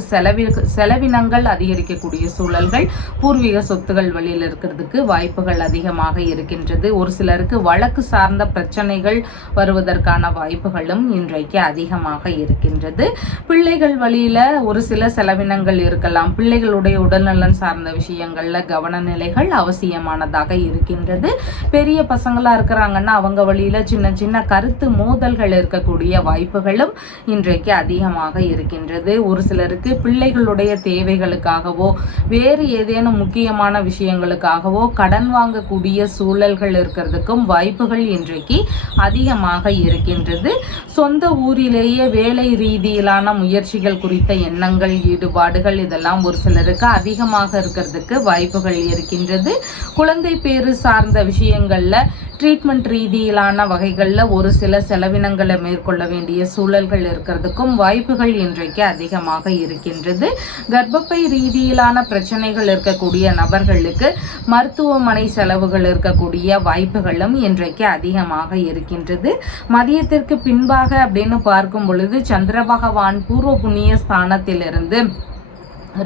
செலவினங்கள் அதிகரிக்கக்கூடிய சூழல்கள், பூர்வீக சொத்துகள் வழியில் இருக்கிறதுக்கு வாய்ப்புகள் அதிகமாக இருக்கின்றது. ஒரு சிலருக்கு வழக்கு சார்ந்த பிரச்சனைகள் வருவதற்கான வாய்ப்புகளும் இன்றைக்கு அதிகமாக இருக்கின்றது. பிள்ளைகள் வழியில ஒரு சில செலவினங்கள் இருக்கலாம். பிள்ளைகளுடைய உடல்நலன் சார்ந்த விஷயங்கள்ல கவனநிலைகள் அவசியமானதாக இருக்கின்றது. பெரிய பசங்களா இருக்கிறாங்கன்னா அவங்க வழியில சின்ன சின்ன கருத்து மோதல்கள் இருக்கக்கூடிய வாய்ப்புகளும் இன்றைக்கு அதிகமாக இருக்கின்றது. ஒரு சிலருக்கு பிள்ளைகளுடைய தேவைகளுக்காகவோ வேறு ஏதேனும் முக்கியமான விஷயங்களுக்காகவோ கடன் வாங்கக்கூடிய சூழல்கள் இருக்கிறதுக்கும் வாய்ப்புகள் இன்றைக்கு அதிகமாக இருக்கின்றது. சொந்த ஊரிலேயே வேலை ரீதியிலான முயற்சிகள் குறித்த எண்ணங்கள், ஈடுபாடுகள் இதெல்லாம் ஒரு சிலருக்கு அதிகமாக இருக்கிறதுக்கு வாய்ப்புகள் இருக்கின்றது. குழந்தை பேறு சார்ந்த விஷயங்கள்ல ட்ரீட்மெண்ட் ரீதியிலான வகைகளில் ஒரு சில செலவினங்களை மேற்கொள்ள வேண்டிய சூழல்கள் இருக்கிறதுக்கும் வாய்ப்புகள் இன்றைக்கு அதிகமாக இருக்கின்றது. கர்ப்பப்பை ரீதியிலான பிரச்சனைகள் இருக்கக்கூடிய நபர்களுக்கு மருத்துவமனை செலவுகள் இருக்கக்கூடிய வாய்ப்புகளும் இன்றைக்கு அதிகமாக இருக்கின்றது. மதியத்திற்கு பின்பாக அப்படின்னு பார்க்கும் பொழுது சந்திர பகவான் பூர்வ புண்ணிய ஸ்தானத்திலிருந்து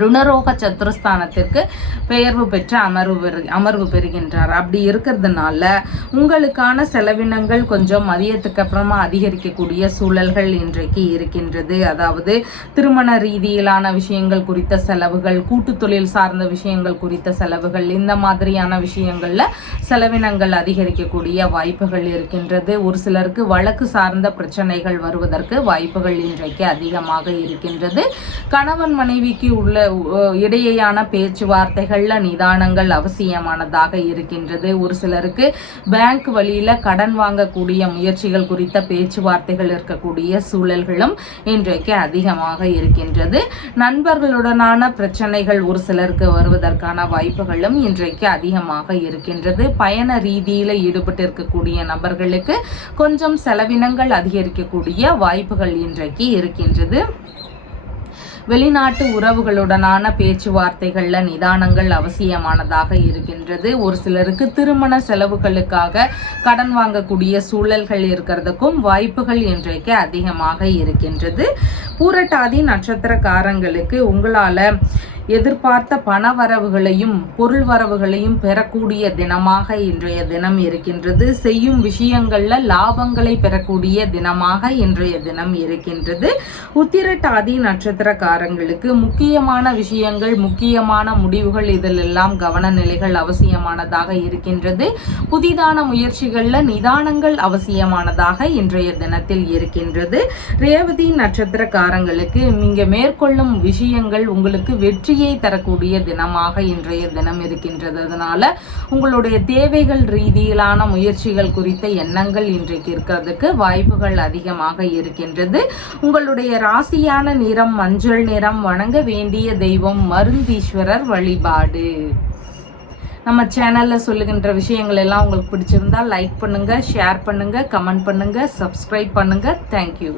ருணரோக சத்துருஸ்தானத்திற்கு பெயர்வு பெற்று அமர்வு பெறுகின்றார். அப்படி இருக்கிறதுனால உங்களுக்கான செலவினங்கள் கொஞ்சம் மதியத்துக்கு அப்புறமா அதிகரிக்கக்கூடிய சூழல்கள் இன்றைக்கு இருக்கின்றது. அதாவது திருமண ரீதியிலான விஷயங்கள் குறித்த செலவுகள், கூட்டு தொழில் சார்ந்த விஷயங்கள் குறித்த செலவுகள், இந்த மாதிரியான விஷயங்கள்ல செலவினங்கள் அதிகரிக்கக்கூடிய வாய்ப்புகள் இருக்கின்றது. ஒரு சிலருக்கு வழக்கு சார்ந்த பிரச்சனைகள் வருவதற்கு வாய்ப்புகள் இன்றைக்கு அதிகமாக இருக்கின்றது. கணவன் மனைவிக்கு இடையேயான பேச்சுவார்த்தைகள்ல நிதானங்கள் அவசியமானதாக இருக்கின்றது. ஒரு சிலருக்கு பேங்க் வழியில கடன் வாங்கக்கூடிய முயற்சிகள் குறித்த பேச்சுவார்த்தைகள் இருக்கக்கூடிய சூழல்களும் இன்றைக்கு அதிகமாக இருக்கின்றது. நண்பர்களுடனான பிரச்சனைகள் ஒரு சிலருக்கு வருவதற்கான வாய்ப்புகளும் இன்றைக்கு அதிகமாக இருக்கின்றது. பயண ரீதியில ஈடுபட்டு இருக்கக்கூடிய நபர்களுக்கு கொஞ்சம் செலவினங்கள் அதிகரிக்கக்கூடிய வாய்ப்புகள் இன்றைக்கு இருக்கின்றது. வெளிநாட்டு உறவுகளுடனான பேச்சுவார்த்தைகள்ல நிதானங்கள் அவசியமானதாக இருக்கின்றது. ஒரு சிலருக்கு திருமண செலவுகளுக்காக கடன் வாங்கக்கூடிய சூழல்கள் இருக்கிறதுக்கும் வாய்ப்புகள் இன்றைக்கு அதிகமாக இருக்கின்றது. பூரட்டாதி நட்சத்திரக்காரங்களுக்கு உங்களால எதிர்பார்த்த பண வரவுகளையும் பொருள் வரவுகளையும் பெறக்கூடிய தினமாக இன்றைய தினம் இருக்கின்றது. செய்யும் விஷயங்கள்ல லாபங்களை பெறக்கூடிய தினமாக இன்றைய தினம் இருக்கின்றது. உத்திரட்டாதி நட்சத்திரக்காரங்களுக்கு முக்கியமான விஷயங்கள், முக்கியமான முடிவுகள் இதிலெல்லாம் கவனநிலைகள் அவசியமானதாக இருக்கின்றது. புதிதான முயற்சிகள்ல நிதானங்கள் அவசியமானதாக இன்றைய தினத்தில் இருக்கின்றது. ரேவதி நட்சத்திரக்காரங்களுக்கு நீங்க மேற்கொள்ளும் விஷயங்கள் உங்களுக்கு வெற்றியை தரக்கூடிய தினமாக இன்றைய தினம் இருக்கின்றது. அதனால உங்களுடைய தேவைகள் ரீதியிலான முயற்சிகள் குறித்த எண்ணங்கள் இன்றைக்கு இருக்கிறதுக்கு வாய்ப்புகள் அதிகமாக இருக்கின்றது. உங்களுடைய ராசியான நிறம் மஞ்சள் நிறம். வணங்க வேண்டிய தெய்வம் மருந்தீஸ்வரர் வழிபாடு. நம்ம சேனல்ல சொல்லுகின்ற விஷயங்கள் எல்லாம் உங்களுக்கு பிடிச்சிருந்தா லைக் பண்ணுங்க, ஷேர் பண்ணுங்க, கமெண்ட் பண்ணுங்க, சப்ஸ்கிரைப் பண்ணுங்க. தேங்க்யூ.